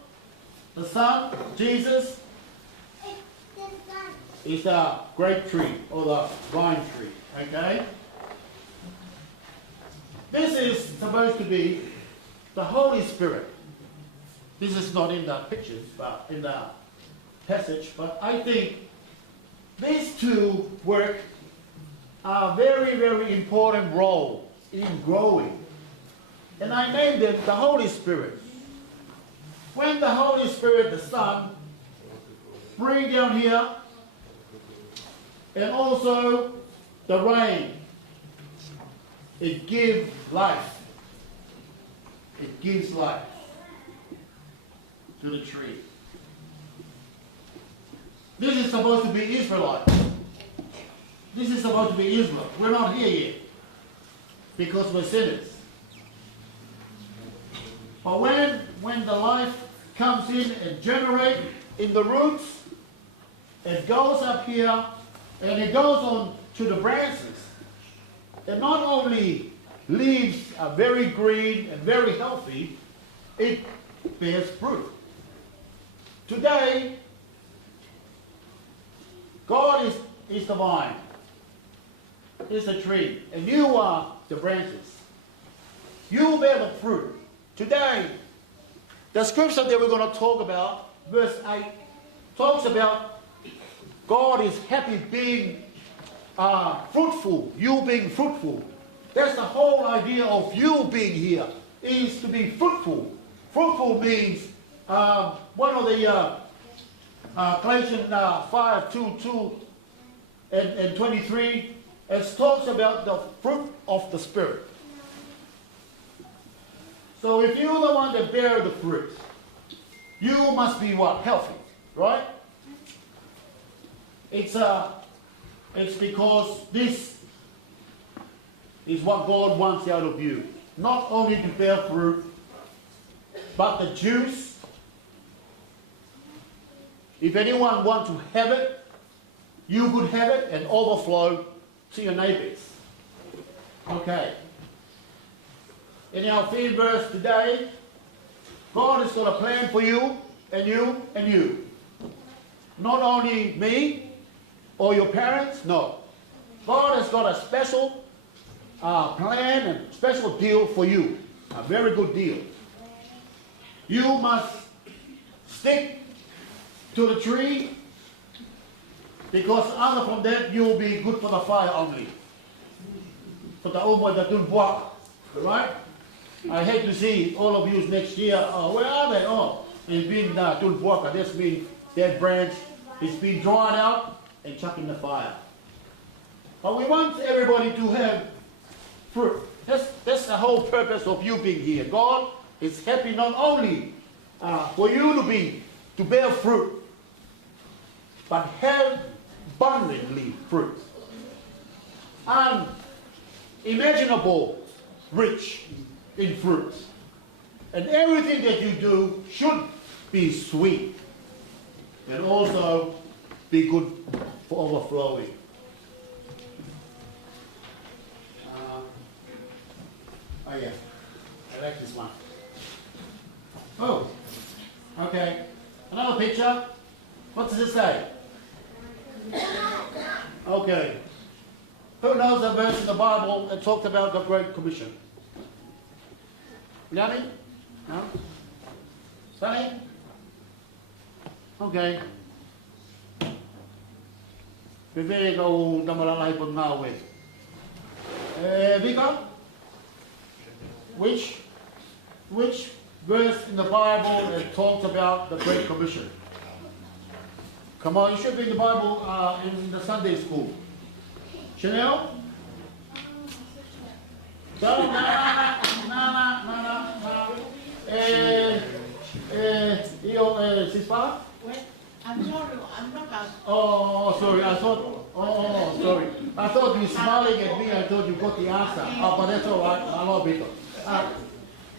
the Son, Jesus is the grape tree or the vine tree. Okay? This is supposed to be the Holy Spirit. This is not in the pictures, but in the passage. But I think these two work a very, very important role in growing. And I named it the Holy Spirit. When the Holy Spirit, the Son, bring down here, and also the rain, it gives life. It gives life to the tree. This is supposed to be Israelite. This is supposed to be Israel. We're not here yet because we're sinners. But when the life comes in and generates in the roots, it goes up here and it goes on to the branches. It not only leaves are very green and very healthy, it bears fruit. Today, God is the vine, is the tree, and you are the branches. You bear the fruit. Today, the scripture that we're going to talk about, verse 8, talks about God is happy being fruitful, you being fruitful. That's the whole idea of you being here, is to be fruitful. Fruitful means, one of the Galatians 5, 2 and 23, it talks about the fruit of the Spirit. So if you're the one that bear the fruit, you must be what? Healthy, right? It's because this is what God wants out of you. Not only to bear fruit, but the juice. If anyone wants to have it, you could have it and overflow to your neighbors. Okay. In our theme verse today, God has got a plan for you and you and you. Not only me or your parents, no. God has got a special plan and special deal for you. A very good deal. You must stick to the tree, because other from that you will be good for the fire only. For the umwa that don't walk. Right? I hate to see all of you next year. Oh, where are they? Oh, it's been don't walk. That's means that branch is being drawn out and chucked in the fire. But we want everybody to have fruit. That's the whole purpose of you being here. God is happy not only for you to bear fruit, but have abundantly fruit. Unimaginable rich in fruit. And everything that you do should be sweet and also be good for overflowing. Oh yeah, I like this one. Oh, okay. Another picture. What does it say? Okay. Who knows the verse in the Bible that talked about the Great Commission? Yanni? No? Sunny? Okay. Bebe kau namalalay pag ngawe. Vika? Which verse in the Bible that talks about the Great Commission? Come on, you should be in the Bible in the Sunday school. Chanel? Sispa? I'm sorry, I'm not out. Oh, sorry, I thought you were smiling at me, I thought you got the answer. Oh, but that's all right, I love it.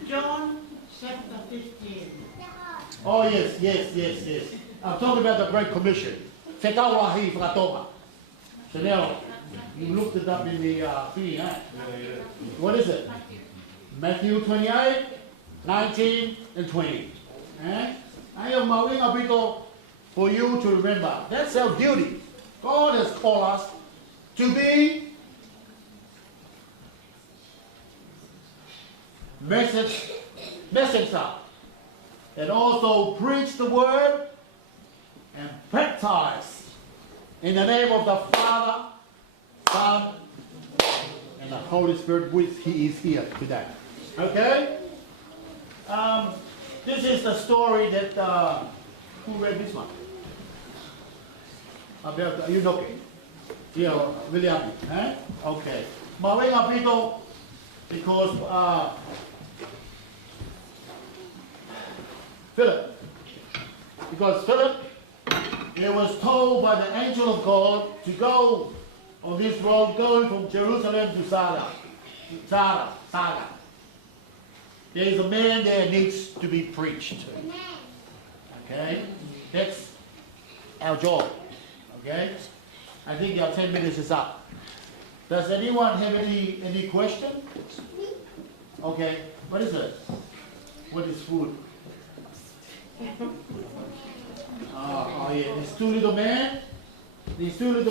John chapter 15. Oh, yes. I'm talking about the Great Commission. Fekawahi Fratoma. Chanel, you looked it up in the thing, huh? What is it? Matthew 28, 19, and 20. Eh? I am moving a bit for you to remember. That's our duty. God has called us to be messenger and also preach the word and baptize in the name of the Father, Son, and the Holy Spirit, which He is here today. Okay? This is the story that who read this one? About you know it. Yeah, William. Eh? Okay. Mawing apito because Philip. Because Philip, he was told by the angel of God to go on this road going from Jerusalem to Saga. There is a man there needs to be preached to. Okay? That's our job. Okay? I think our 10 minutes is up. Does anyone have any question? Okay. What is it? What is food? Oh yeah, these two little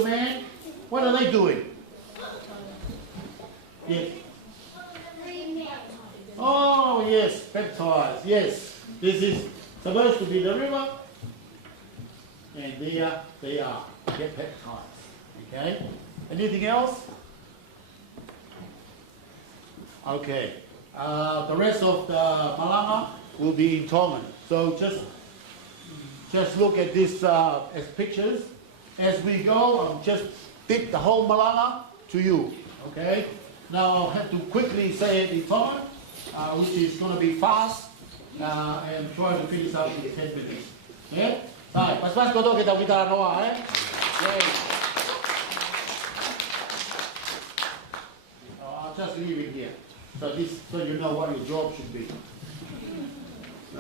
men. What are they doing? Yes. Oh yes, baptized. Yes, this is supposed to be the river, and there they are. Get baptized. Okay. Anything else? Okay. The rest of the Malanga will be in Tongan. So just look at this as pictures. As we go, I'll just dip the whole Malanga to you. Okay? Now I'll have to quickly say it in Tongan, which is going to be fast, and try to finish up in 10 minutes. Yeah? Sai, pas koto kita bicara noa, eh? I'll just leave it here. So you know what your job should be.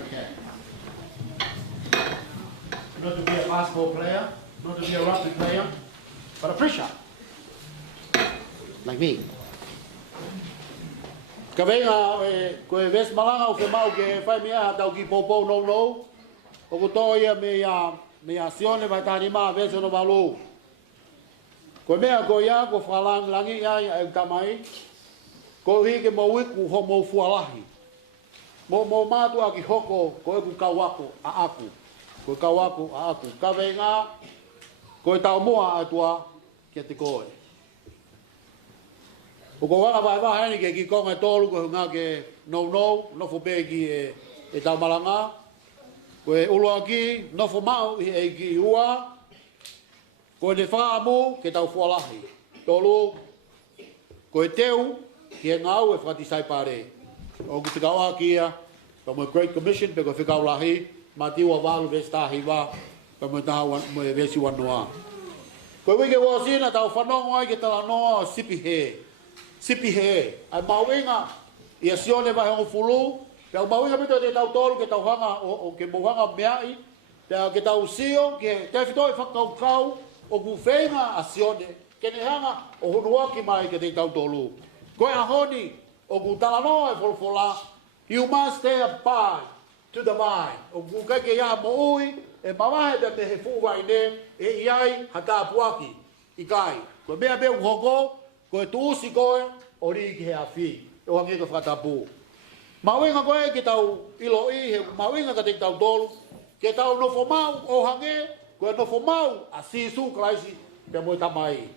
Okay. Not to be a basketball player, not to be a rugby player, but a preacher. Like me. Kavenga ko ves Malanga o ke mau ke fai mea tau ki popo no. O ko to ia me sione vai tani ma ves no balu. Ko mea ko ia ko falang langi ia e tamai. Ko hi ke mo wiku ho mo fualahi. Mo matu aki hoko ko e ku kawako a aku. Ko kawako a aku. Kavenga ko tau moa atua ke te koe. O ko waka vai ni ke ki konga tolu ko nga ke no fo be ki e tau Malanga. Ko e ulo aki no fo mau e ki ua. Ko ne wha amu ke tau fualahi. Tolu ko e teu ki e ngau e whati sai pare. O ki te kaua kia pa mo Great Commission pe ko fikau lahi mati wa walu vesta hiwa pa mo tawa mo vesi wanoa ko wige wa sina tau whanongo ai ke tala noa sipi he ai mauinga ia sione vai hongo fulu pe mauinga pito te tau tolu ke tau hanga o ke mohanga meai pe ke tau sio ke te fitoi whakau kau o ku whenga a sione ke ne hanga o hunuaki mai ke te tau tolu koe a honi o ku tala noa e folfola you must stay apart to the vine o ku kai ke ia mo ui e mawahe pe me he fuwai ne e iai hata puaki i kai ko mea be uhogo ko e tuusi koe o ri ki he awhi o hangi ko whakatapu mawinga koe ki tau ilo i he mawinga ka te tau tolu ke tau nofo mau o hangi ko e nofo mau a sisu kraisi pe mo tamai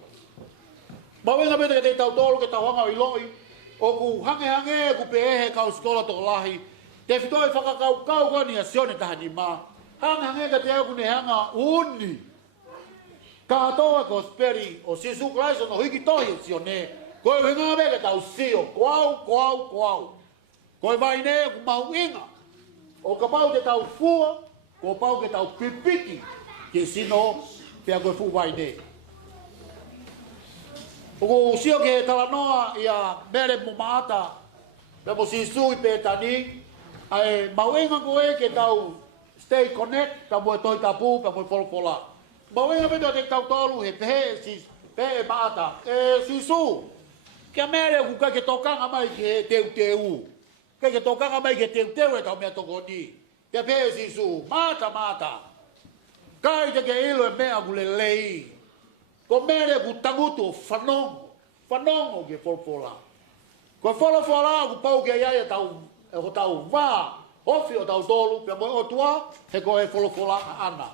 mawinga pe te tau tolu ke tau hanga ilo i o ku hange ku pehe kau skola to lahi te fitoi whakakau kau kani a sione tahani ma hange ka te au kune hanga uni ka atoa ko speri o sisu kraisi no hiki tohi sione koe winga me ke tau sio koau koe vai ne ku mau inga o ka pau te tau fua ko pau ke tau pipiki ke sino pia koe fu vai ne o sio ke tala noa ia mere mo maata pe mo sisu i pe tani ai mau inga koe ke tau stay connect ka mo toi tapu ka mo folfola mau inga me te tau tolu he pe maata sisu ke mere ku ka ke tokanga mai ke teu ke tokanga mai ke teu e tau mea tokoni ke pe sisu mata kai te ke ilo e mea kulelei ko mere ku tangutu whanongo ke folfola ko folfola ku pau ke iaia tau va hofi o tau tolu pe mo o tua he ko e folfola ana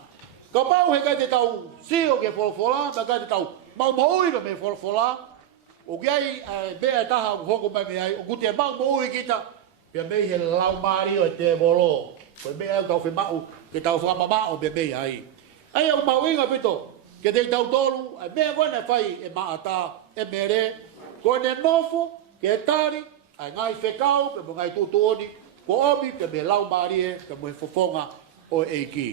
ko pau he kai te tau sio ke folfola pe kai te tau mau moiro me folfola o gai bea taha hoko mai ai o gute mau mo i kita pe me he lau mari o te bolo ko me au fe mau ke tau fa mama o be me ai o mau inga pito ke te tau tolu ai me ko na fai e maata e mere ko ne nofo ke tari ai ngai fekau pe mo ngai tutuoni ko obi pe me lau mari ke mo fofonga o eiki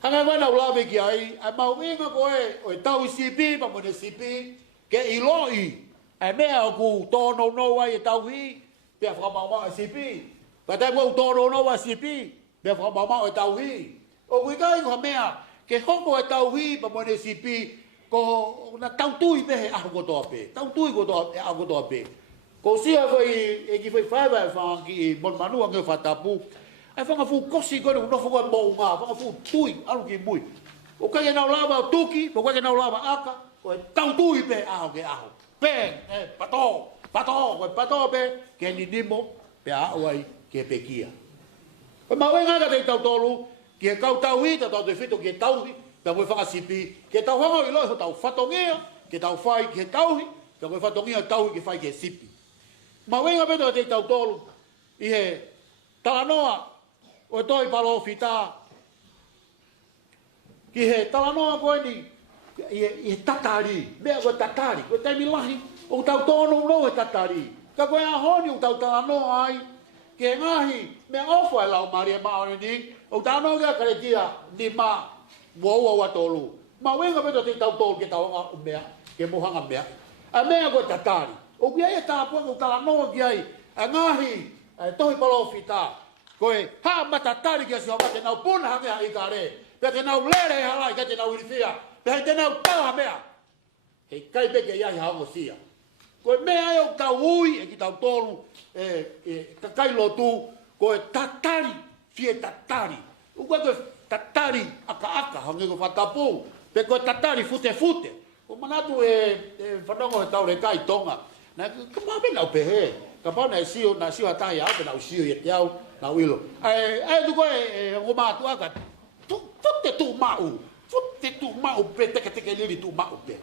hanga wana ulawe ki ai mau inga ko o tau CP pa mo ne CP ke iloi ai mea ku tono no ai tau hi pe fa mama CP pa tai mo tono no wa CP pe fa mama tau hi o ku kai ko mea ke hoko e tau hi pa mo ne CP ko na tau tui pe a ko to pe tau tui ko to a ko to pe ko sia foi e ki foi fa ki bon manu ang fa tapu ai fa fu kosi ko no fu mo nga fa fu tui alu ki mui o kai na lava tuki o kai na lava aka o tau tui pe a ke a pen pato pe ke ni nimo pe a wai ke pe kia o ma wenga ka te tau tolu ke kau tau hi tau te fito ke tau hi pe mo fa sipi ke tau hanga i lo tau fatongia ke tau fai ke tau hi pe mo fatongia tau ke fai ke sipi ma wenga pe te tau tolu i he talanoa o toi palo fita ki he talanoa ko ni i tatari me ko tatari ko tai milahi o tau tono no e tatari ka ko a honi o tau talanoa ai ke ngahi me ofo la maria ma ni o tau no ga kare kia ni ma wo wa tolu ma wenga pe te tau tolu ke tau nga mea ke mohanga mea a mea ko tatari o kia e ta po o talanoa ki ai a ngahi toi palo fita ko e ha matatari ke so ka te nau puna hanga i kare pe te nau lere hala ka te nau irifia pe te nau taha mea he kai pe ke ia ha sia ko mea e o tau ui e ki tau tolu ka kai lotu ko e tatari fie tatari u ko tatari aka hange ko fatapu pe ko tatari fute o manatu whanongo e tau re kai tonga na ka mabe nau pe he ka pa na sio atai au pe nau sio e te au na wilo tu ko o matu aka fute tu mau pe te liri tu mau pe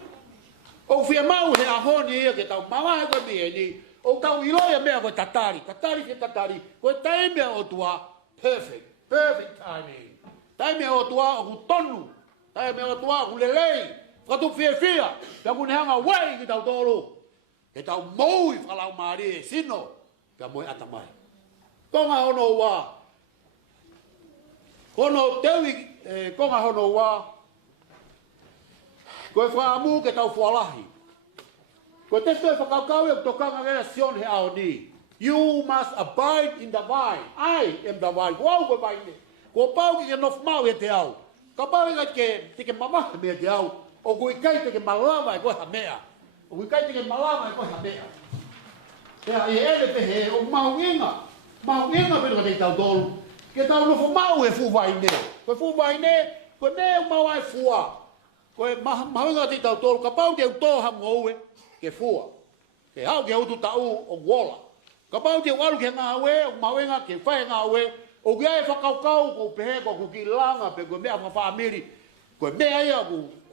o fia mau he ahoni ke tau mama ko mi ni o tau ilo ya me ko tatari ko tai me o tua perfect timing tai me o tua o tonu tai me o tua o lelei ko tu fia pe ku hanga wai ki tau tolu ke tau moi falau mari sino ka moi atamai konga hono wa kono tewi konga hono wa ko fa amu ke tau fualahi ko te sto fa kau e tokanga relacion he aoni you must abide in the vine I am the vine wow ko vine ko pau ke no mau e te au ka pau ke te ke mama me te au o ko kai te ke malava ko ha mea o ko kai te ke malava ko ha mea te ai ele te he o mauinga pe te tau dolu ke tau no fo mau e fu vaine ko ne mau ai fua ko mauinga te tau dolu ka pau te to ha ngoe ke fua ke hau ke utu tau o wola ka pau te walu ke nga we o mauinga ke fai nga we o ke ai whakaukau ko pehe ko kukilanga pe ko mea whawhamiri ko mea ia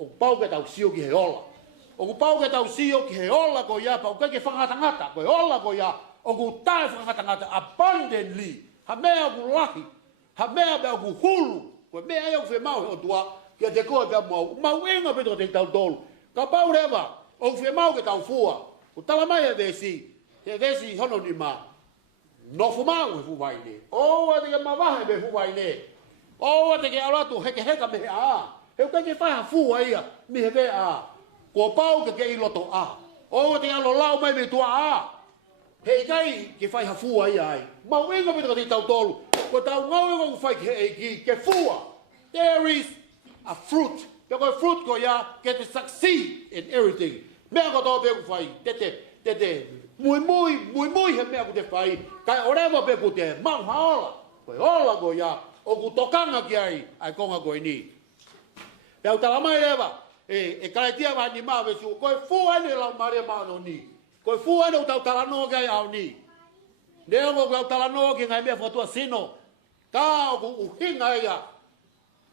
o pau ke tau sio ki he ola o ku pau ke tau sio ki he ola ko ia pau ke whangatangata ko he ola ko ia o ku tae whangatangata abundantly ha mea ku lahi ha mea bea ku hulu ko mea ia ku whemau he o tua kia te koe bea mau inga peto te tau tolu ka pau rewa o ku whemau ke tau fua o talamai e vesi hono ni maa no fumau he fuwaine o te ke mawahe be fuwaine o te ke alatu heka me a he ke fa fu ia me he a ko pau ke iloto a o te alo lau mai me tua a he kai ke fa fu ia ai ma wenga me te tau tolu ko tau ngau ko fa ke fua there is a fruit the fruit ko ya get to succeed in everything me ko to be ku fai tete Mui he mea ku te whai, kai orewa pe ku te mau haola, koe ola ko ia, o ku tokanga ki ai konga koe ni. Pea utala mai rewa, kai tia wai ni maa wesu, koe fuane lau maria maa no ni, koe fuane utau talanoa ki ai au ni. Neo ko utau talanoa ki ngai mea whatua sino, ka o ku uhinga ia,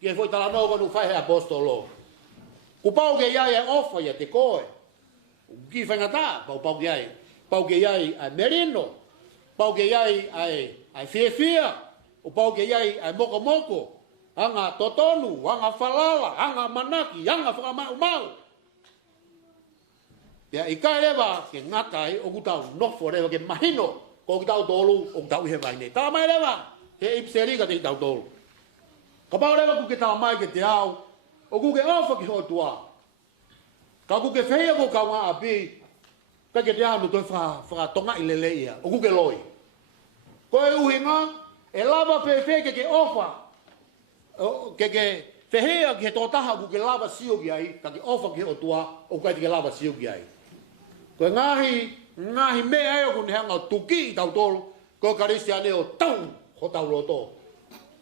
ki e fwoi talanoa ko nu whai he apostolo. Ku pau ke iai e ofa ia te koe, ki whangata, pau ki ai. Pau ke iai ai merino, pau ke iai ai fia, o pau ke iai ai moko, anga totonu, anga falala, anga manaki, anga whakamau. Pea i kai rewa ke ngatai o kutau nofo rewa ke mahino, ko kutau tolu o kutau ihe vaine. Tā mai rewa, he ipserika te kutau tolu. Ka pau rewa ku ke tā mai ke te au, o ku ke ofa ki hotua. Ka ku ke whea ko kaunga api, ka ke te anu toi whakatonga i lele ia, o kuke loi. Koe uhinga, e lava whewhe ke ofa, ke whehea ki he tōtaha kuke lava sio ki ai, ka ke ofa ki o tua, o kai te ke lava sio ki ai. Koe ngahi mea eo kune hanga o tuki i tau tolu, koe karisi ane o tau ho tau roto.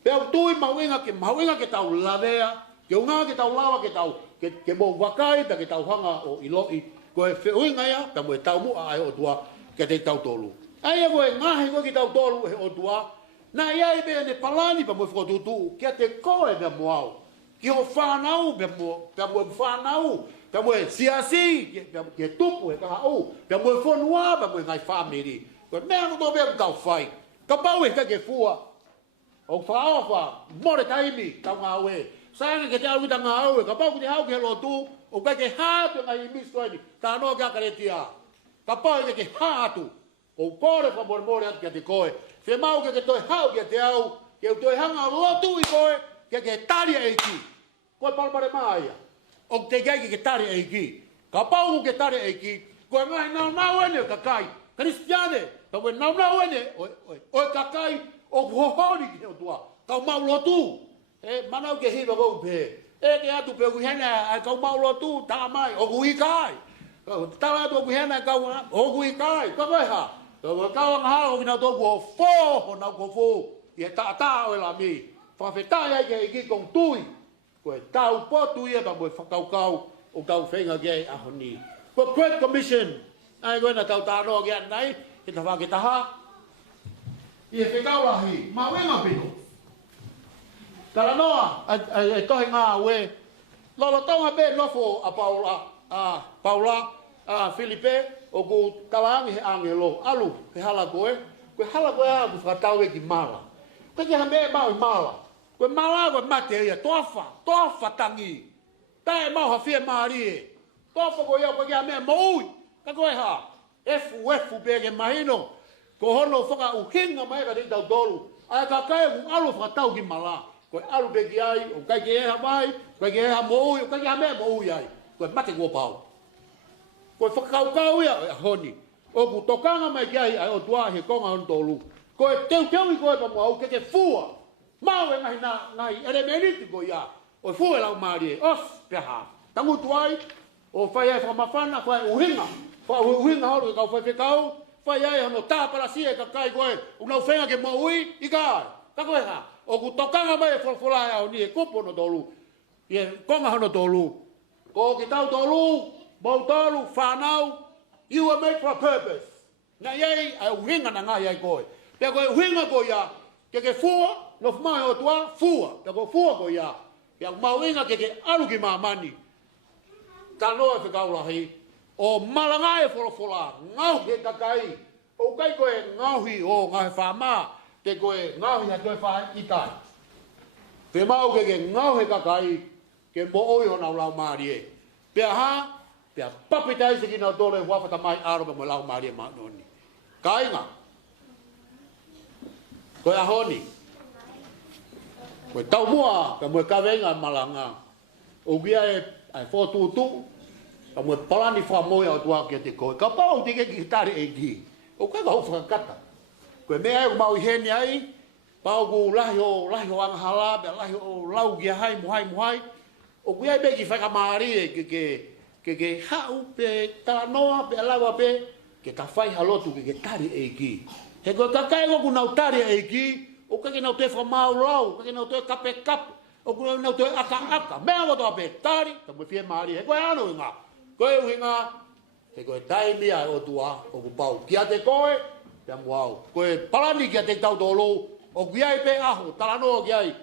Pea tui mauinga ke tau lavea, ke unga ke tau lava ke tau, ke mō wakai, pe ke tau hanga o iloi, koe whiuinga ia, ka moe tau mua ai o tua, ke te tau tolu. Aia koe ngahi koe ki tau tolu he o tua, na iai bea ne palani pa moe whakotutu, kia te koe bea moau. Ki ho whanau bea moe whanau, bea moe siasi, ke tupu he kaha au, bea moe whanua, bea moe ngai whamiri. Koe mea no tō bea ku tau whai, ka pau he ka ke fua, o whaofa, more taimi, tau ngā ue. Sanga ke te au ta ngā ue, ka pau ku te hau ke lotu, o kai ke hātu ngai i miskoeni, tā noa kia karetia. Ka pau ke hātu, o kore wha more atu kia te koe. Whe mau ke toi hau kia te au, ke toi hanga lotu i koe, ke tari eiki. Koe palpare maia. O te kai ke tari eiki. Ka pau ke tari eiki, koe ngai nau ene ka kai. Kristiane, ka koe nau ene, o ka kai, o kuhohori ki o tua. Ka mau lotu. Manau ke hiwa kou pe. Ke atu pe ku hena ai kau mau lotu tā mai o ku ikai. Tā atu ku hena kau o ku ikai. Ka vai ha. Ka kau nga o kina to ko fo na ko fo. Ye ta o la mi. Fa fe ta ya ke ki kong tui. Ko tau po tu ye ba mo kau o kau fenga ke a honi. Ko Great Commission ai go na tau ta no ke nai ke ta va ke ta ha. Ye fe kau la hi. Ma wenga pino. Tala noa, tohi ngā ue, lolo tonga be nofo a Paula, Filipe, o ku talaangi he angelo, alu, he hala koe a ku whakatau e ki mala. Koe ki hame mau i mala, koe mala koe mate ia, toafa tangi, tae mau ha fia maari e, toafa koe iau koe ki hame maui, ka koe ha, efu be ke mahino, Ko hono whaka uhinga mai ka te tau tolu. Ai ka kai u alu whakatau ki mala. Ko alu pe ki ai, o kai ki eha mai, kai ki eha mo ui, o kai ki ha mea mo ui ai. Ko mate kua pau. Ko whakakau ia, honi. O ku tokanga mai ki ai, ai o tua he konga hon tolu. Ko teu i koe ka mo au, ke fua. Mau e ngahi ere meniti ko ia. O fua e lau maari e, os, peha. Tangu tuai, o whai ai whamawhana, whai uhinga. Whai uhinga horo, kau whai whekau, whai ai hono tāpara sia ka kai koe, unau whenga ke mo ui, i kai. Ka koe ha, o ku tokanga mai e wholwhola e au ni e kupo no tolu. I e konga hono tolu. Ko ki tau tolu, mau tolu, whanau, you are made for a purpose. Nga iei, ai uhinga na ngai ai koe. Pea koe uhinga ko ia, ke fua, no whmai o tua, fua. Pea koe fua ko ia, pea mau inga ke aru ki mamani. Ka noa e whekaurahi, o Malanga e wholawhola, ngau he kakai, o kai koe ngauhi o ngahe whama, te koe ngauhi a koe whae i kai. Pe mau ke ngau he kakai, ke mo oi ho nau lau maari e. Pea ha, pea papitai se ki nau tole wawhata mai aro pe mo lau maari e maanoni. Ka inga, koe ahoni, koe tau mua, ka mue kawenga Malanga, o gia e ai whotutu, ka mue palani whamoia o tua kia te koe. Ka pau tike ki tari e ki. O kai ka hau whakakata. Koe mea e mau i hene ai, pau ku lahi o angahala, bea lahi o lau kia hai, muhai. O kui ai beki whakamaari e ke hau pe tānoa, pe alawa pe, ke ka whai halotu ke tari e ki. He koe ka kai ku nau tari e ki, o kai nau te whamau lau, kai nau te kape, o kai nau te aka. Mea wato pe tari, ka mue fie maari, he koe anu inga. Koe uhinga, he koe taimia o tua, o ku pau. Kia te koe, pia muau. Koe palani kia te tau tolo, o kiai pe aho, talanoa kiai,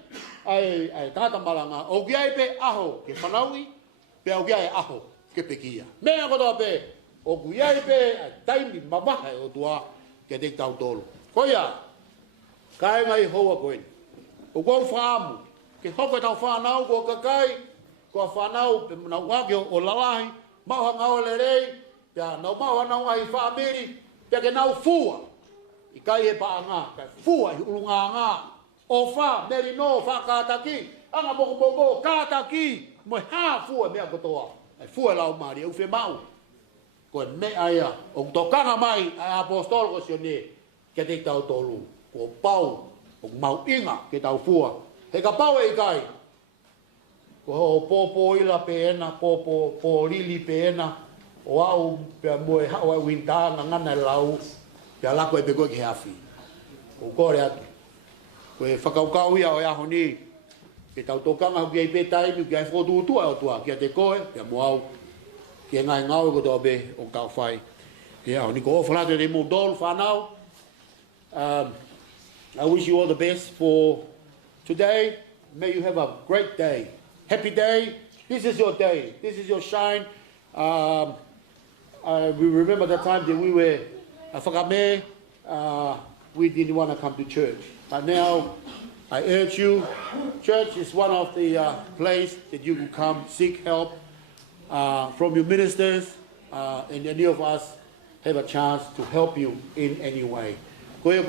ai tata Malanga, o kiai pe aho, ke whanaui, pe o kiai aho, ke pekia. Mea kotoa pe, o kiai pe, ai taimi mamaha o tua, ke te tau tolo. Koia, kai ngai hoa koe. O kou whaamu, ke hoko tau whanau, ko kakai, ko whanau, pe nau wake o lalahi, mau hanga o le rei, pia nau mau hanga ngai whaamiri, pia ke nau fua. I kai e pa anga, kai fua i urunga anga. O wha, meri no, wha kātaki, anga moko, kātaki, mo ha fua mea kotoa. Ai fua lau maari, au whe mau. Koe me aia, o tokanga mai, ai apostol ko sione, ke te tau tolu. Ko pau, o mau inga, ke tau fua. He ka pau e kai, ko ho popo ila peena, popo lili peena, o au pia moe hawa wintanga ngana lau, pia lako e pe koe ki hafi. O kore atu. Koe whakaukau ia o iaho ni, ke tau tokanga hu ki ai pe taimi, ki ai whotuutua o tua, kia te koe, pia mo au, ki ngai ngau ko toa be o kau whai. Ki au, ni ko o whanate te mo dolu whanau. I wish you all the best for today. May you have a great day. Happy day. This is your day. This is your shine. We remember the time that we were Fakame. We didn't want to come to church. But now, I urge you, church is one of the places that you can come seek help from your ministers, and any of us have a chance to help you in any way. And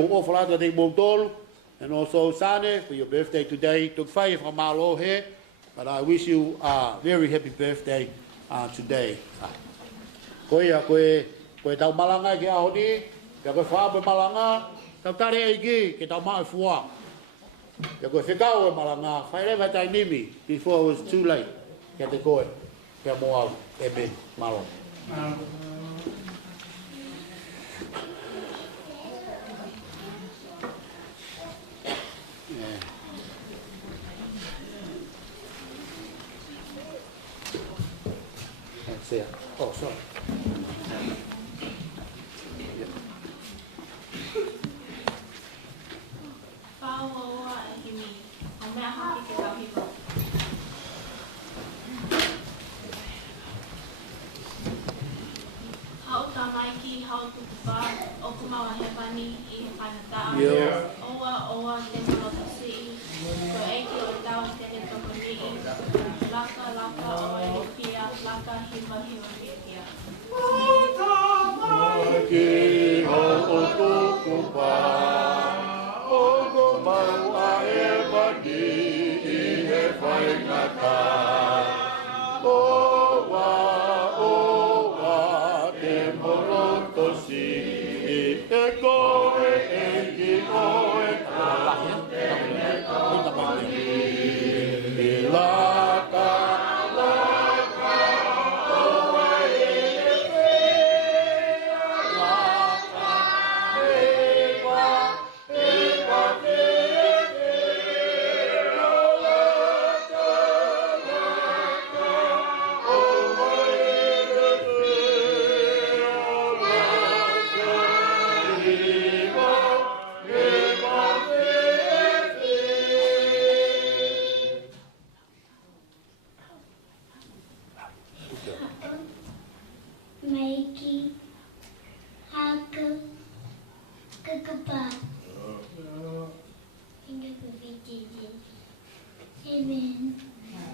also, Sane, for your birthday today. Took five from Malo here, but I wish you a very happy birthday today. Koe tau Malanga ki aho ni, kia koe whaamu e Malanga, tau tare eiki, ki tau maa e fua. Kia koe whikau e Malanga, whai rewa tai nimi, before it was too late. Kia te koe, kia mo au, e me, malo. That's it. Oh, sorry. Oa te malota si, ko eiki o tau tene toko nii, laka o e pia, laka hiva pia. Ki ho o tuku Maiki, Haka, Kakapa. Hingga ke VJJ. Amen. La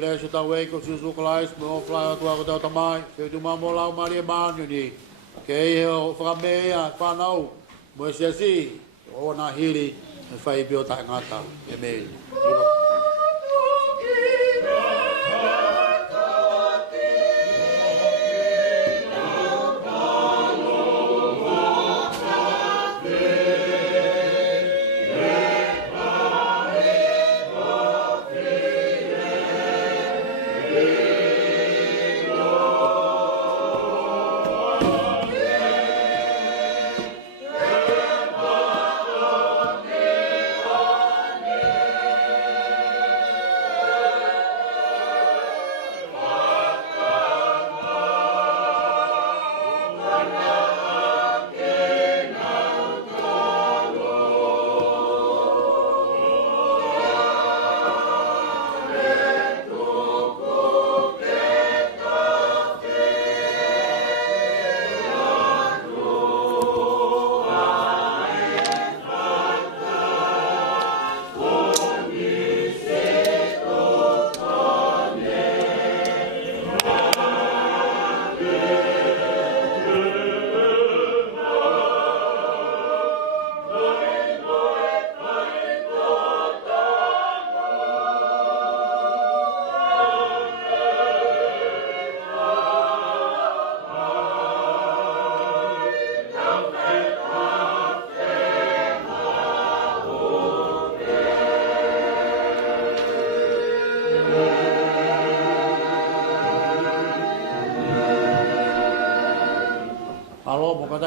kere se tau eiko susu kalais, me o flai atua ko tau tamai, ke tu mamo lau maria manu ni, ke e o Fakame a whanau, mo e siasi, o na hiri, e whai pio tai ngata, e mei.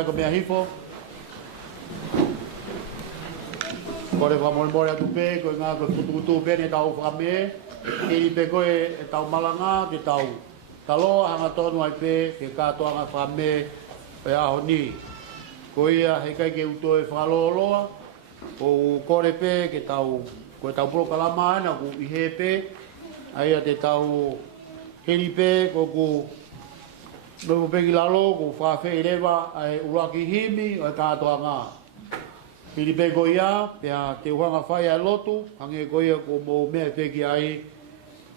Ko mea hifo. Kore whamore atu pe, koe ngā koe kutu pe ne tau Fakame, kiri pe koe e tau Malanga, te tau taloa hanga tonu ai pe, ke kātoa ngā Fakame pe aho ni. Ko ia he kai ke uto e whakaloloa, ko kore pe ke tau, koe tau prokalama ana, ku ihe pe, aia te tau heri pe, ko ku Nopo peki lalo, ko whawhi rewa ai uraki himi o e kātoa ngā. Hiri pe ko ia, pia te uanga whai ai lotu, hange ko ia ko mō mea peki ai,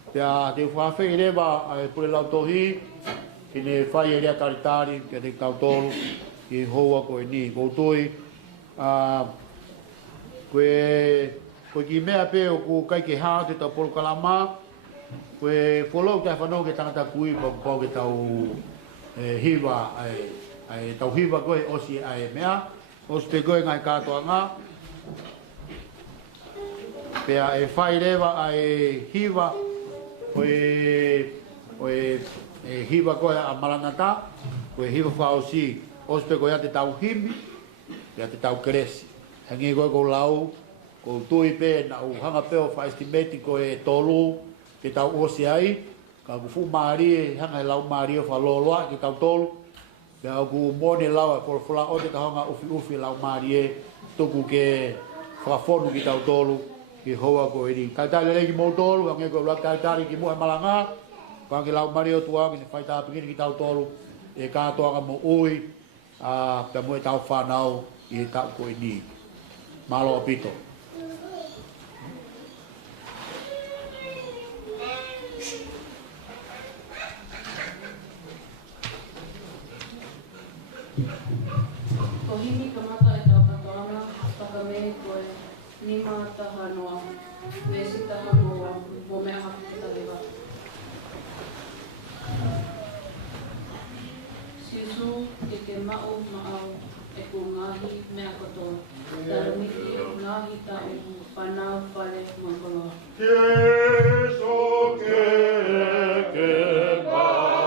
pia te whawhi rewa ai pure lau tohi, ki ne whai e rea taritari, kia te kautoro, ki hoa ko e ni. Ko toi, koe ki mea pe o ko kai ke hā te tau polo kalama, koe wholau te whanau ke tangata kui, pau ke tau hiwa ai tau hiwa koe osi ai mea osi te koe ngai kātoa ngā pea e whai rewa ai hiwa koe hiwa koe a Malanga koe hiwa whaosi osi te koe a te tau himi a te tau keresi hangi koe ko lau ko tui pe na u hanga peo wha estimeti koe tolu te tau osi ai ka ku fu mari hanga lau mari fa loloa ki tau tolu pe ku mone lau por fula o te hanga ufi lau mari toku ke fa fonu ki tau tolu ki hoa ko iri ka ta le ki mo tolu nge ko la ka ta ki mo Malanga ka ki lau mari o tua ki fa ta pingin ki tau tolu e ka to ga mo ui a pe mo tau fa nau i ta ko ini malo pito Ko himi ka mata e tau katoana, Fakame koe nima taha noa, vesi taha noa, mo mea haku ki talewa. Sisu ke mao maau e ko ngahi mea katoa, taramiki ngahi tau whanau whare mangoloa. Keso ke mao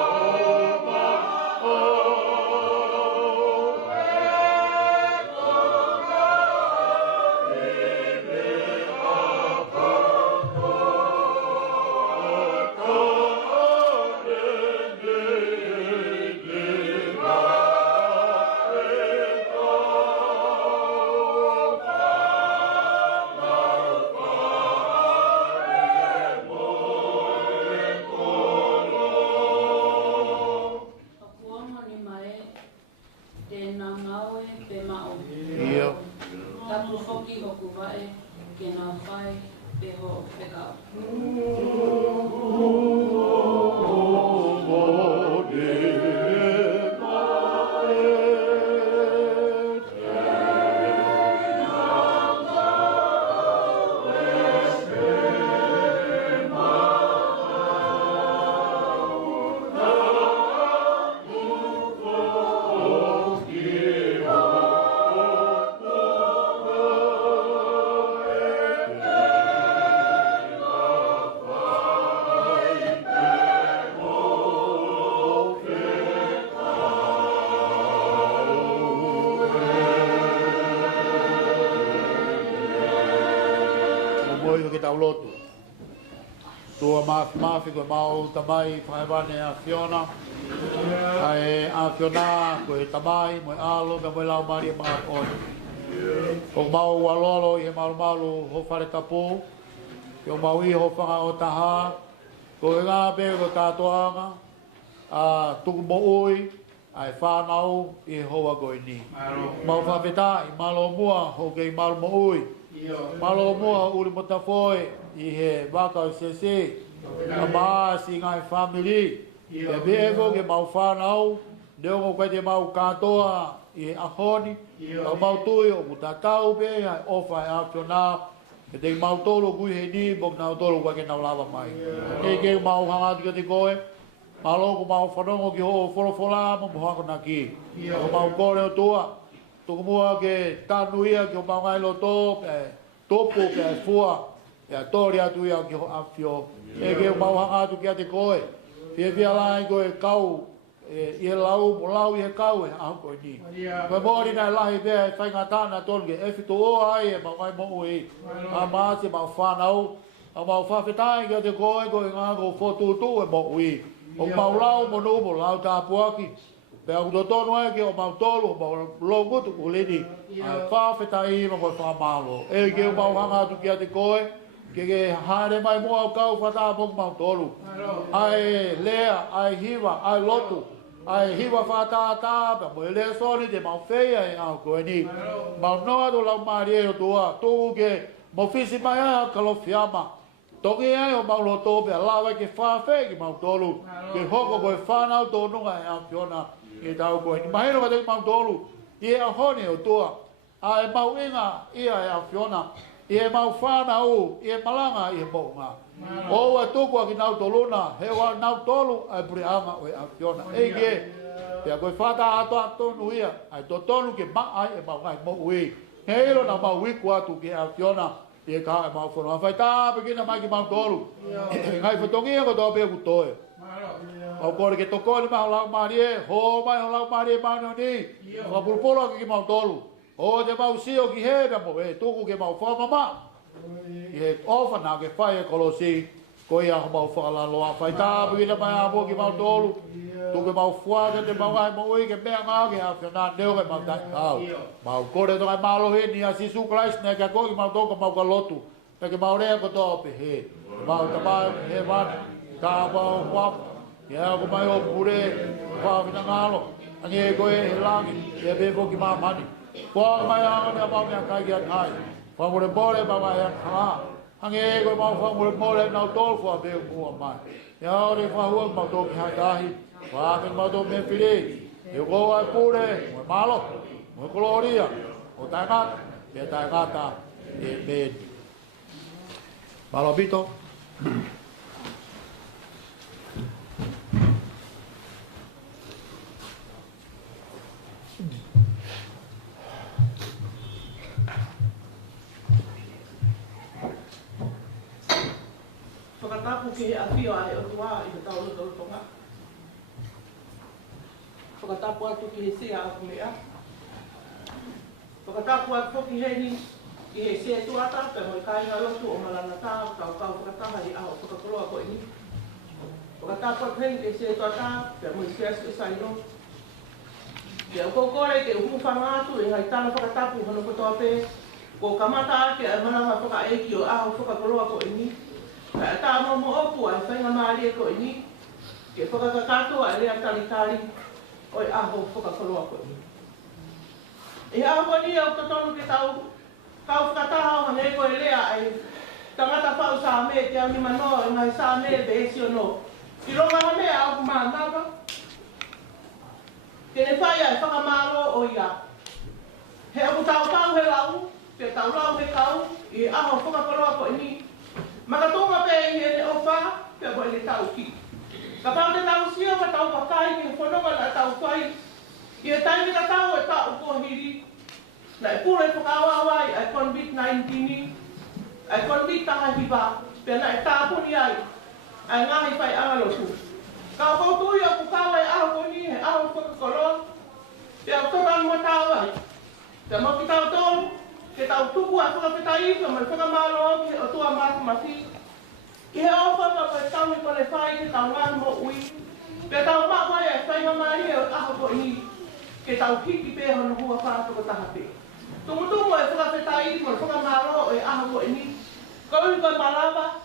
Ke nā whai pe ho whekau. ke tau lotu. Tua mafi koe mau tamai whaewane a Fiona. Ai a Fiona koe tamai moe alo me moe lau mari e maa oi. O mau walolo i he malu ho whare tapu. O mau i ho whanga o taha. Ko e ngā beo ko tātoanga. A tuku mo ui. Ai whanau i he hoa koe ni. Mau whawheta i malo mua ho kei malu mo ui. Malo mua uri mo tafoe i he waka o sese. A maa si ngai family. E bevo ke mau whanau. Neongo koe te mau katoa i he ahoni. O mau tui o mutakau pe ai ofa e Fiona. E te mau tolo kui he ni mok nau tolo koe ke nau lava mai. E ke mau hangatu ke te koe. Malo ko mau whanongo ki ho wholofola mo mohako na ki. O mau kore o tua. Tuku mua ke tanu ia ki o mau ngai lo tō pe topu pe ai fua. E a tori atu ia ki ho Awhio. E ke mau hangatu ki a te koe. Pia pia lai koe kau. I he lau, mo lau i he kau e ahu koe ni. Koe mori nai lahi pia e whainga tāna tonu ke e whito o ai e mau ngai mo ui. A maasi mau whanau. A mau whawhetai ki a te koe koe ngā ko whotutu e mo ui. O mau lau mo nubo lau tāpuaki. Pe au to tonu ai ki o mau tolu, o mau longutu kulini. Ai whawhetai ma koe whamalo. E ke o mau hangatu ki a te koe. Ke haere mai mua au kau whatāpok mau tolu. Ai lea, ai hiwa, ai lotu. Ai hiwa whatātā, pe mo e lea soni te mau whea e au koe ni. Mau noa do lau maari e o tua. Tūku ke mo whisi mai a kalowhiama. Toki ai o mau loto pe lawa ke whawhe ki mau tolu. Ke hoko koe whanau tōnunga e a Fiona ke tau koe ni. Mahino ka te mau tolu. I e a hone o tua. A e mau inga ia e a Fiona. I e mau whanau, i e malanga i e mounga. O e tukua ki nau toluna. He wa nau tolu ai prianga o e a Fiona. E ke. Pea koe whata atoa tonu ia. Ai to tonu ke maa e mau ngai mo ui. He ilo na mau wiku atu ki a Fiona. E ka e mau whanau. Whai tā pekina mai ki mau tolu. Ngai whatongia ko tō pia kutoe. Au kore ke toko ni maho lau maari e. Ho mai ho lau maari e maani o ni. Ka pulpolo ki mau tolu. O te mau sio ki he me mo e. Tuku ke mau whamama. I he ofana ke whai e kolosi. Ko ia ho mau whakalaloa. Whai tā pekina mai a mo ki mau tolu. Tuku mau whuaka te mau ngai mo ui ke mea ngā ke a whiona neo ke mau tai kau. Mau kore tongai malo he ni a sisu Christ ne kia koki mau toka mau ka lotu. Pe ke mau rea ko tō pe he. Mau ta mai he wane. Ka mau whapu. Ia ko mai o pure. Whawhina ngalo. Angi e koe he langi. Ia befo ki maa mani. Whaka mai anga ni a mau mea kai ki a tai. Whamure mole mau mai a kaa. Angi e koe mau whamure mole nau tolu fua beo mua mai. Ia ore whahua mau tō ki hai tahi. Whakin mau tō mea whiri. E ko ai pure. Moe malo. Moe koloria. O tai ngata. Pea tai ngata. E meni. Malo bito. Whakatapu ke he awhio ai o tua i te tau luto tonga. Whakatapu atu ki he sea aku mea. Whakatapu atu whoki he ni ki he sea tuata, pe moi kāinga lotu o Malanga tā, kau whakataha i aho whakakoloa koe ni. Whakatapu atu he ni ki he sea tuata, pe moi Siasi Sailo. Ke au kore ke umu whangātu e hai tāna whakatapu hano kotoa pē. Ko kamata ke a mananga whakaeki o aho whakakoloa koe ni. Ka tā momo opu ai whainga maari e koe ni. Ke whakakakatua e lea talitari o i aho whakakoloa koe ni. E aho koe ni au totonu ke tau kau whakataha o hane koe lea ai tangata whau sa me te au ni manoa e ngai sa me be esi o no. I ronga ha mea au kumānanga. Ke ne whai ai whakamaro o ia. He au tau tau he lau, te tau lau he kau, i aho whakakoloa koe ni. Makatonga pe i he ofa, pe koe le tau ki. Ka pau te tau sio, ka tau pakai, ki whanonga na tau whai. I he taimi ka tau e tau kohiri. Na e pura e whakawawai, ai COVID-19, ai COVID taha hiwa, pe na e tāpuni ai, ai ngahi whai angalotu. Ka o kautui o kukawa e aho koni, he aho whakakoloa, pe au torang mo tau ai. Te mo ki tau tolu, ke tau tuku a whakawhitai ka mai whakamaro ke o tua māku mawhi. Ke he ofa ka pai tau i kone whai ke tau ngāni mo ui. Pe tau mawhai e whainga maari e o aho ko i ke tau hiki pē hono hua whātoko taha pē. Tumutumu e whakawhitai mo whakamaro e aho ko i Kau ka Malanga.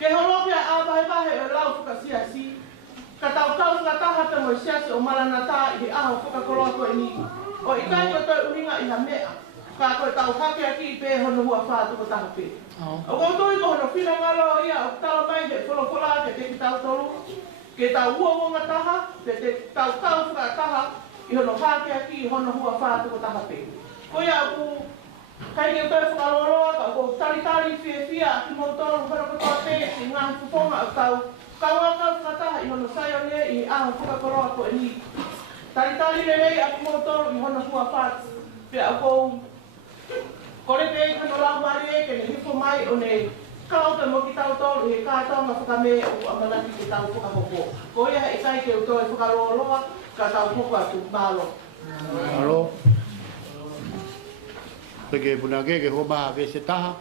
Ke holo pia abahe e lau whakasiasi. Ka tau whakataha te mo siasi o maranata i he aho whakakoroa ko i O i kai ko toi uninga i ha mea. Ka koe tau hake aki i pē hono hua whātoko taha pē. O koutoi ko hono whina ngalo ia o tala mai he wholofola ke te ki tau tolu. Ke tau uonga taha, te tau whakataha i hono hake aki i hono hua whātoko taha pē. Ko ia ku kai ke toi whakaroroa ka ko tari whia ki mautoro whakakotoa pē i ngā whuponga o tau kauanga whakataha i hono saionea i aho whakakoroa ko e ni. Tari rei a ki mautoro i hono hua whātu. Pea o kou kore pē i kano lau mari e ke ne hifo mai o ne kauta mo ki tau tolu i he kātonga Fakame o amanaki ki tau whakahoko. Ko ia e kai ke o toi whakaroroa ka tau hoko atu mālo. Alo. Porque punake que homa vese taha.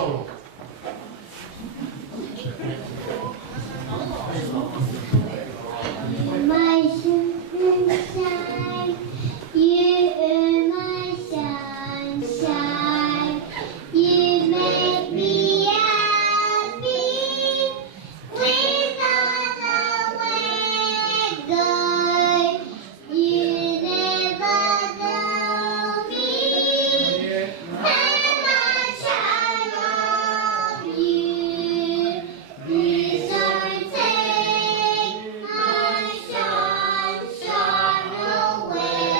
solo. My sunshine, you are my sunshine. You make me happy without a way go. You never tell me how much I love you. Please don't take my sunshine away.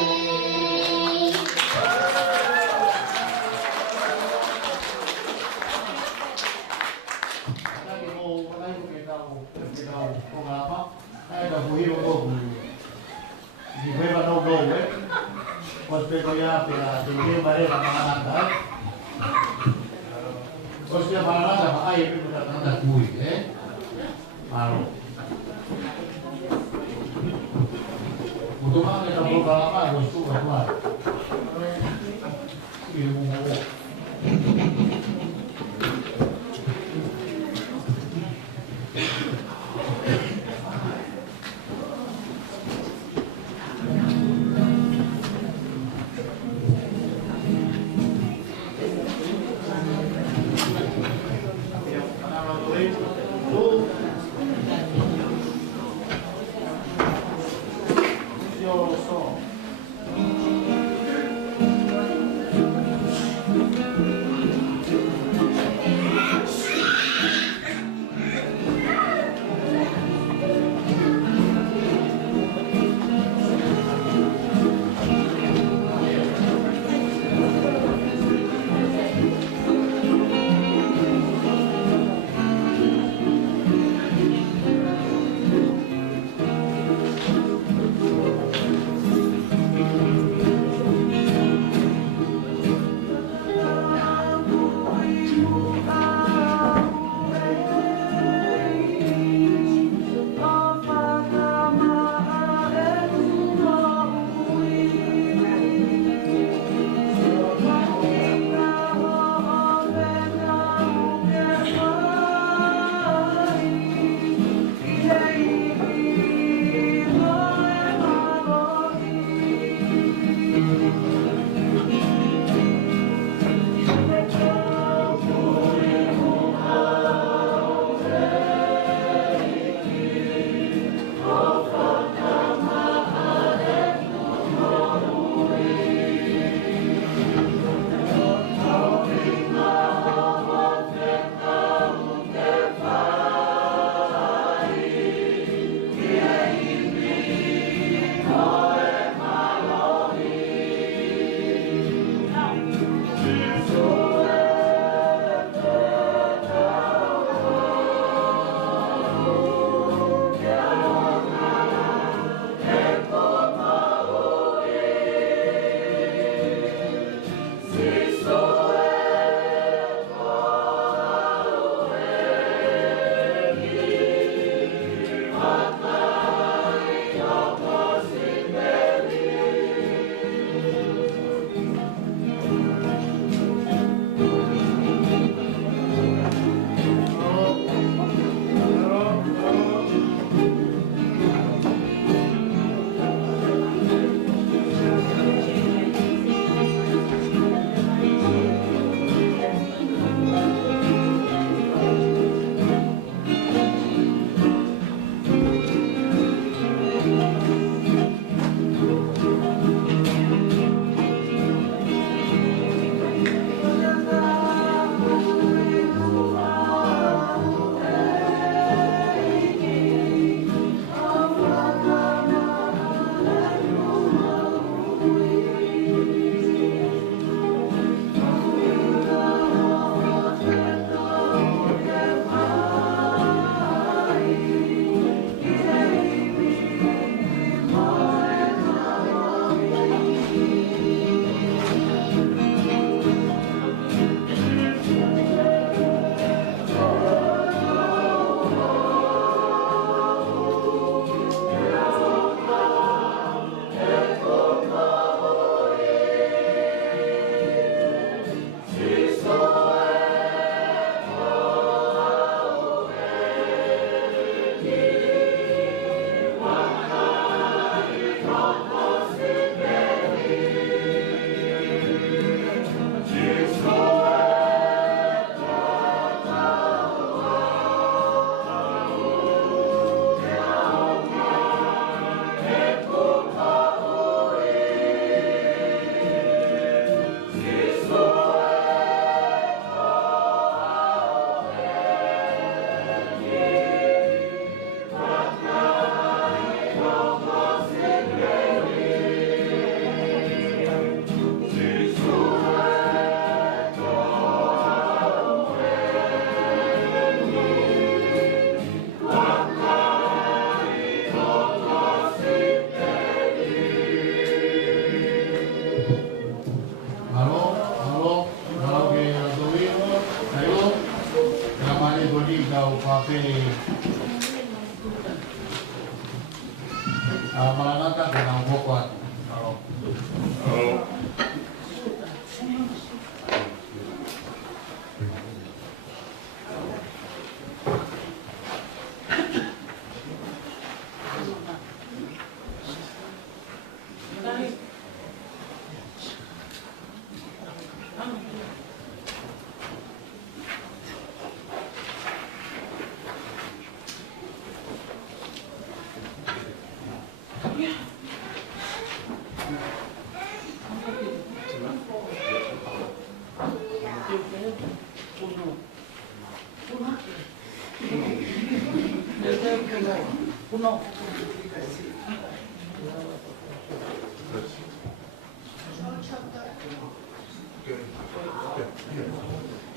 na moko atu.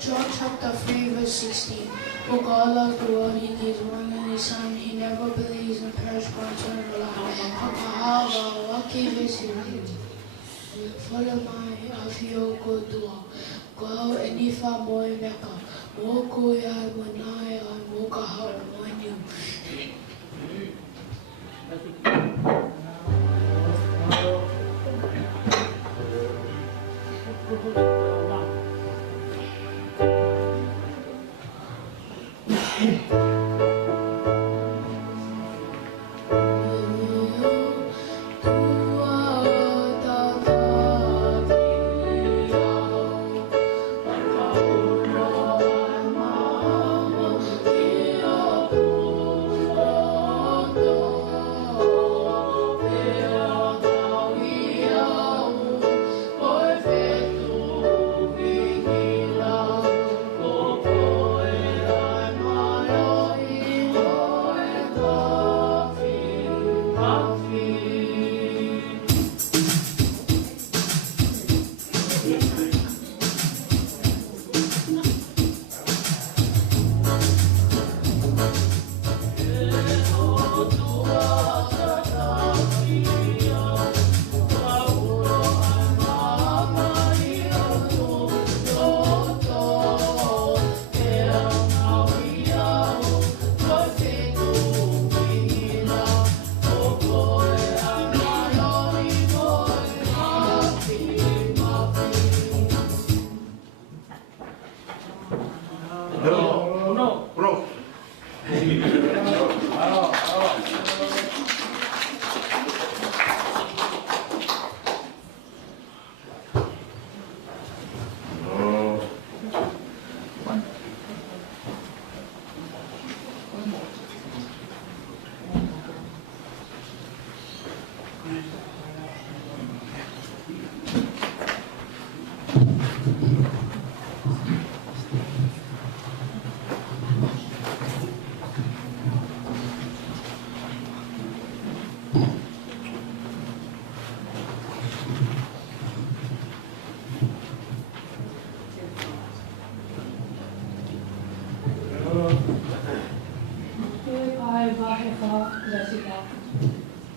John chapter 3 verse 16. For God loved the world, he gave one and his son. He never believes in perish but eternal life. Hakahawa waki vesiri. Follow my afio kodua. Go enifa moi meka. Moko ya manai ai moka hao manyu.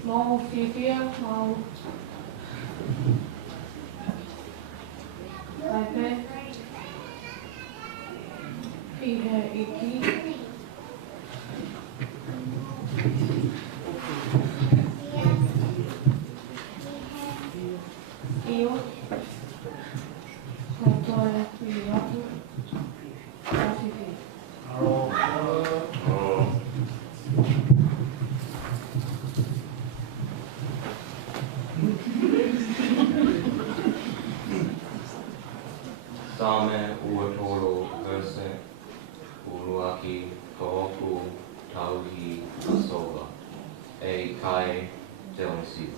Mau fifia, mau Taipei, Pihe iki, Iyo, Kotoe, Iyaku, Pacific. Same uotolo verse uluaki kooku tauhi sola e kai delisi.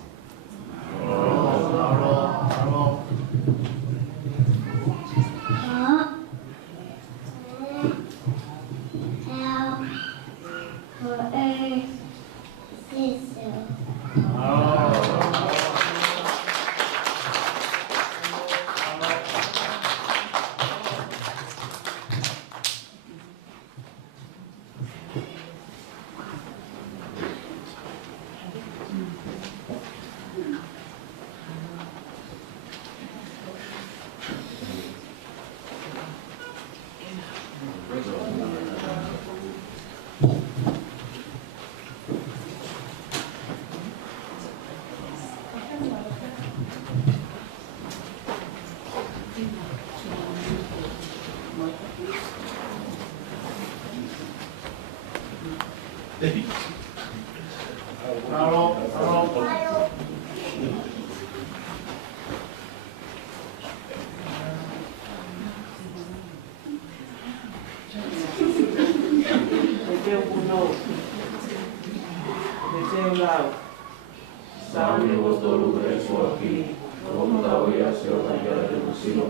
sino,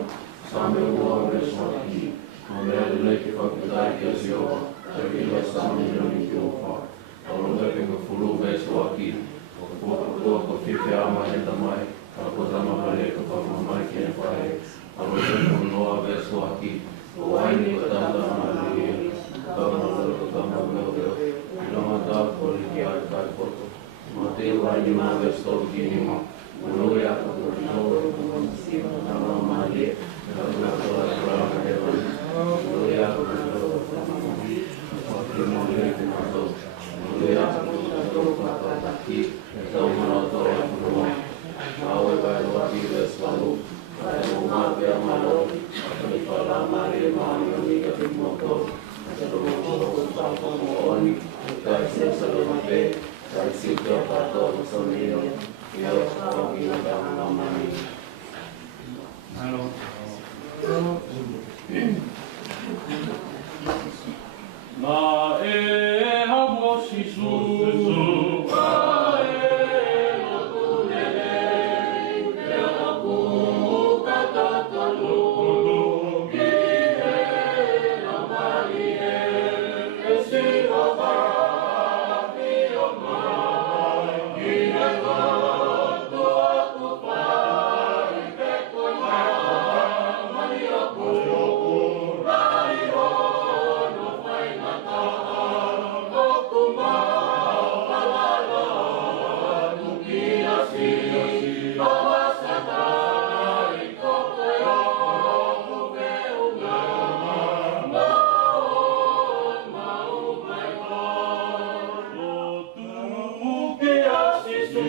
same ua reswaki, Mamel leke whakutai ki a sioa, te kila sami nani ki o wha. Alo lepe ka furu reswaki, o ka puakapua ko whiwhi ama he tamai, ka ko tamahare ka whakamamai ki e whae. Alo lepe noa reswaki, o waini ka tamtama lia, tamahare ka tamahare, ilama tā kori ki ai kai poto. Ma te waini ma resto ki ni ma, Unui ako kuri nōru kumansiwa nama malie, Kauna toa kurama he wani. Unui ako kuri nōru kumansiwa, Waki mōne kumato. Unui ako kuri nōru kumataki, Tau manoto e kuruma. Awe kai waki reswalu, Kai mo mapea malo, Kai whala mare maani ka timoto. Kai mo pako mo oni, Kai sesalo mape, Kai sikio pato mo sonio. Na e hamo sisu, na e lokunele, e aku katatalu, ki e na mali e siroba, ki o mai, ki e goto aku pai, ke koe mani o koe, rai o no whai ngata, o kuma palala, nuki asi, pawasata, i koko e o kuke unga, mau mai mai, o tuki asi su,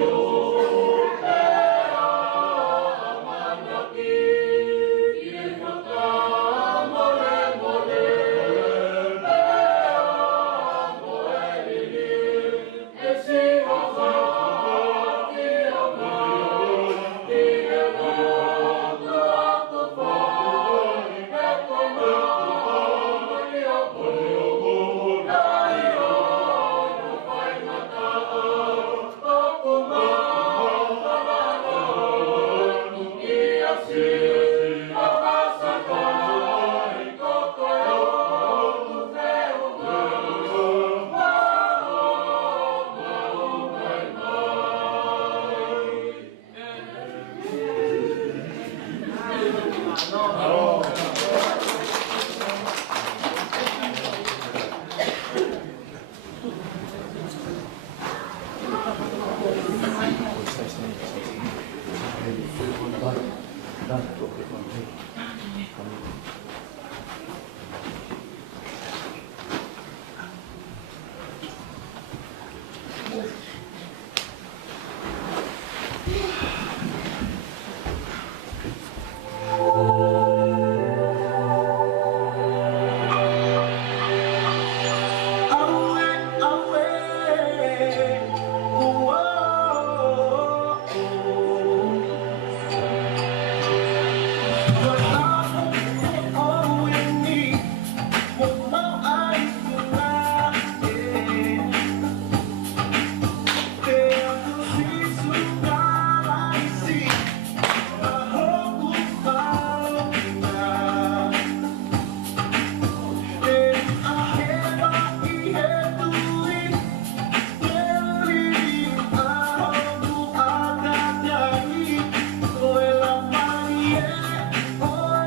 Oh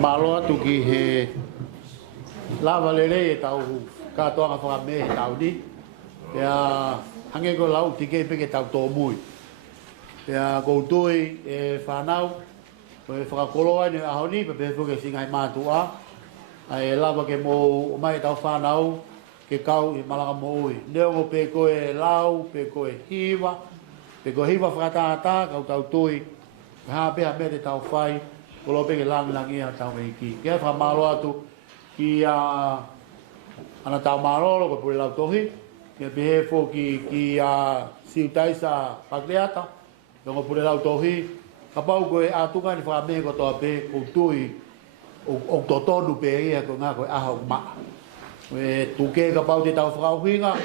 malo atu ki he lava lele e tau katoanga Fakame he tau ni. Pea hange ko lau tike peke tau tō mui. Pea koutui e whanau, ko e whakakoloa ni ahoni, pe pe fuke singai mātua. Ai lava ke mo mai tau whanau, ke kau i Malanga mo ui. Neo mo pe koe lau, pe koe hiwa, pe koe hiwa whakatata, kau tau tui. Ha pea me te tau whai, ko lo peke langi tau me ki. Kia whamalo atu ki ana tau marolo, ko pule lau tohi. Kia pehe fo ki siutaisa pakleata, ko pule lau tohi. Ka pau koe atunga ni Fakame ko toa pe, ko tui, o totonu pe ia ko ngā koe aha o maa. Me tuke ka pau te tau whakauhinga,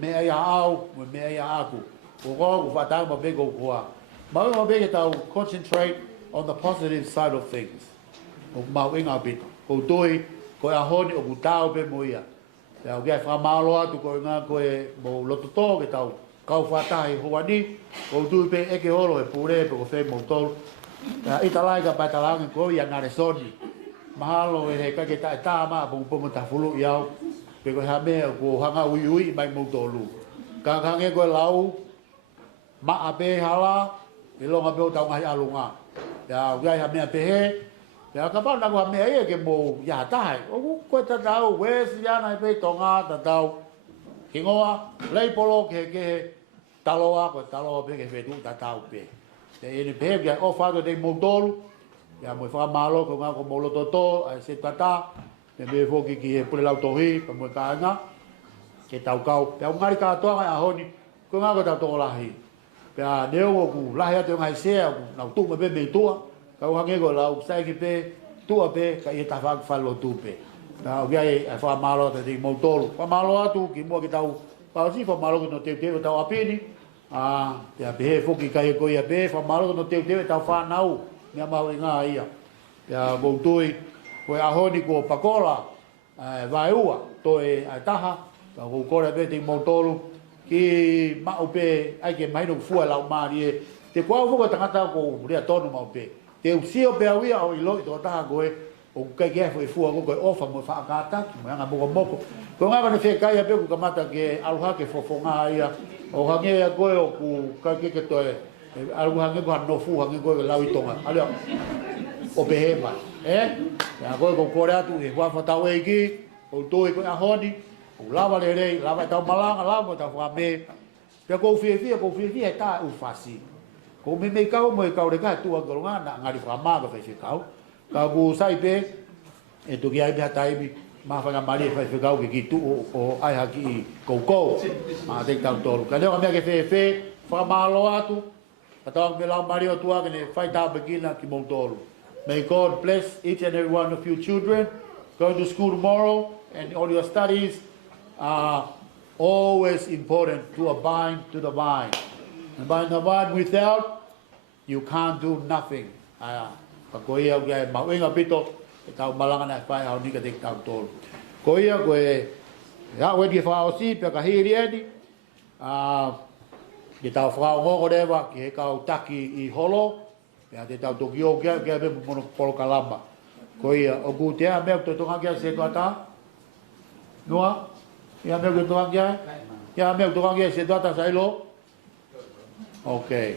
me ai au, me ai aku. Ko ko whatau ma pe ko kua. Mau ma pe ke tau concentrate on the positive side of things. O mau inga pita. Ko tui, ko ahoni o kutau pe mo ia. Te au kia whamalo atu ko ngā koe mo lototo ke tau kau whatahi hoani, ko tui pe eke holo e pure pe ko whee mo tolu. Ita lai ka patalangi ko ia ngare soni. Mahalo e he kake tae tāma pungu ta fulu iau. Pe ko hea mea ko hanga ui ui mai mo tolu. Kangange koe lau, maa pe hala, e longa pe o tau ngahi alunga. Ia ugai ha mea pe he, ia ka pau naku ha mea ia ke mo ia tae. O koe tatau, wesi ana e pe tonga tatau. Kingoa, leipolo ke he taloa, koe taloa pe ke whetu tatau pe. Te ene pe he kia o whato te mo tolu. Ia mo whakamalo ko ngā ko molo toto, ai se tata, me me foki ki he pule lau tohi, pa mo kāinga, ke tau kau. Pea ngari kātoa ngai ahoni, ko ngā ko tau tō lahi. Pea neo o ku lahi atu ngai sea, ku nau tūma pe me tua, kau hange ko lau saiki pe, tua pe, ka i ta whak whalo tū pe. Pea ukia e whakamalo te te mo tolu. Whakamalo atu, ki mua ki tau, pausi whakamalo ki no teu teu tau apini, pea pe he foki kai e koi a pe, whakamalo ki no teu teu tau whanau, mea mau i ngā ia. Pea koutui, koe ahoni ko pakola, vai ua, toi ai taha, ka kou kore pe te mautolu, ki mau pe, ai ke maino fua lau maari e, te kua ufuka tangata ko rea tonu mau pe. Te usio pe au ia o ilo i tō taha koe, o kai ke efo i fua koe ofa mo whaakataki, mo anga moko moko. Ko ngā kane whekai a pe ku kamata ke aluha ke fofo ngā ia, o hange a koe o ku kai ke toe, alu hange ko no fu hange ko lau i tonga alio o behema ya ko kore atu e wa fatau e ki o toi ko ahoni o lava le rei lava tau malanga lava tau Fakame pe ko fi e ta u fasi ko me kau mo kau re ka tu a golonga na ngari Fakama ka fe kau ka ku sai pe e tu ki ai be tai bi ma fa ga mari fe kau ki tu o ai ha ki ko ma te tau tolu ka le me ke fe Fakama lo atu Atau me lau Mario tua kene whaita begina ki Montoro. May God bless each and every one of you children going to school tomorrow and all your studies are always important to abide to the vine. And by the vine without, you can't do nothing. Ko ia kia e mauinga pito, e tau malanga na whai hao nika te tau tolu. Ko ia ko e hao ki whaosi, pia ka hiri eni, Ki tau whakao ngoko rewa, ki he kau taki i holo, pia te tau toki o kia me mono polo kalamba. Ko ia, o ku tea mea kuto tonga kia se tua ta? Noa? Ia mea kuto tonga kia? Ia mea kuto tonga kia se tua ta Sailo? Okay.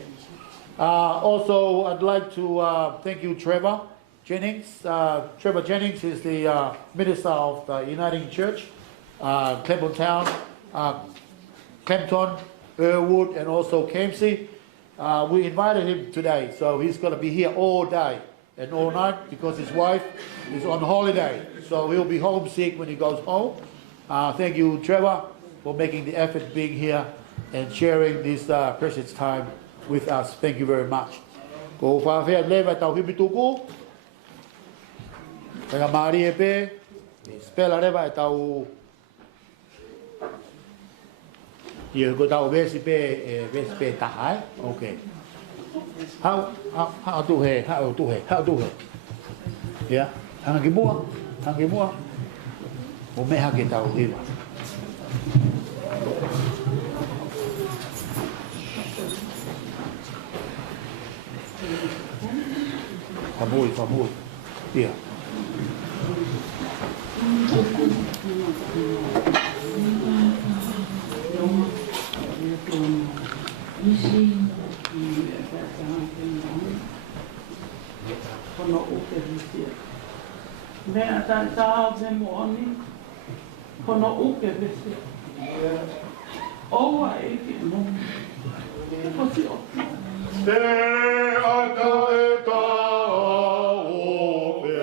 Also, I'd like to thank you, Trevor Jennings. Trevor Jennings is the minister of the Uniting Church, Clemson, Earwood, and also Kempsey. We invited him today, so he's going to be here all day and all night because his wife is on holiday. So he'll be homesick when he goes home. Thank you, Trevor, for making the effort being here and sharing this precious time with us. Thank you very much. Ko whawhea lewa tau hipituku. Tanga maari e pe. Spela rewa e tau Ia ko tau vesi pe tahai. Okay. How tu he. Ya, hanga ki mua. O me hake tau hiwa. Famui. Ia. Kono uke visia. Mea tā me moani. Kono uke visia. Oua e ki mo. Kosi o. Te ata e tā o pe.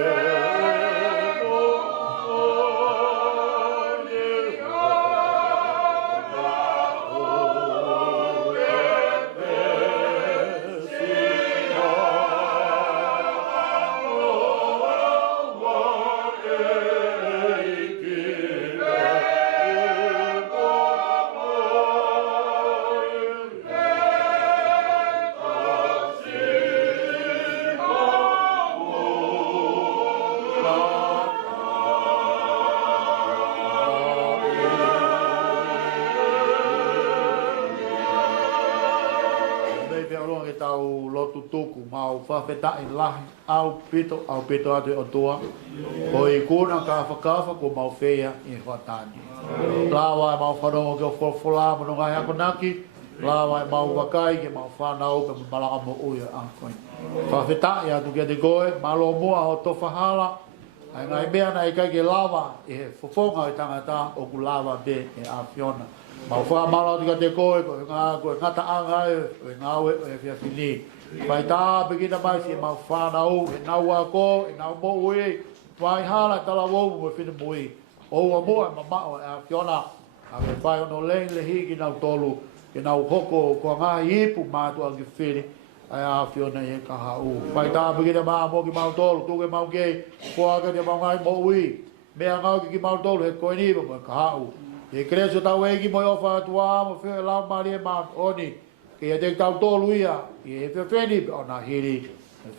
Tuku mau whawheta I lahi au pito atu o tua ko I kuna ka whakawha ko mau whea I whatani lawa mau whanongo ke o wholawhola manu ngai hako naki lawa mau wakai ke mau whanau pe malanga mo uia a koe whawheta I atu kia te goe malo mua o to whahala ai ngai mea na I kai ke lawa I he whawhonga I tangata o ku lawa be e a Fiona mau whamala tika te koe ko ngata angai e ngawe e whia whini Pai tā pekina mai si mau whanau, e nau a ko, e nau mo ui, wai hala tala wou mo whina mui. O a mua ma mao e a Fiona, a me whai ono leng le hi ki nau tolu, ki nau hoko kua ngā ipu mātu a ki whini, a Fiona e ka hau. Pai tā pekina maa mo ki mau tolu, tuke mau kei, kua ka te mau ngai mo ui, mea ngau ki mau tolu he koe nipa mo ka hau. E kreso tau eki mo i ofa atua, mo whina lau maari e maa oni, Kia te tau tōlu ia, I he whewheni o nā hiri,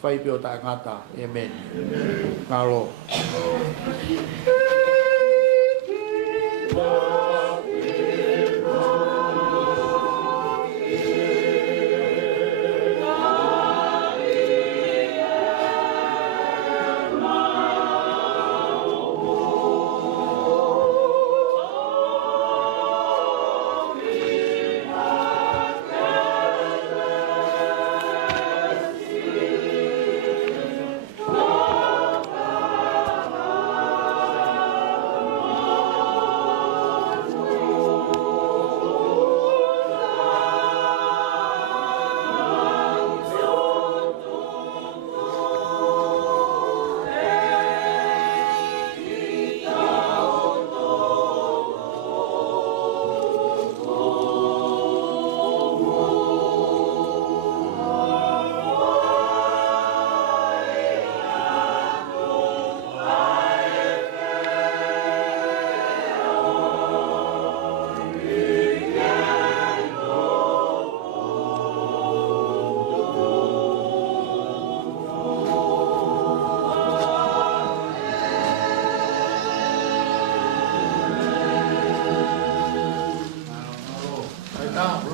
whai pio tā ngata. Amen. Ngā ro.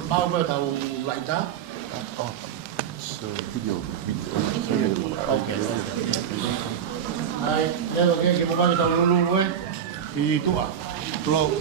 Mau tau lại ta. So video. Okay. Ai, leo ke mo vai tau lulu I tua. Flow.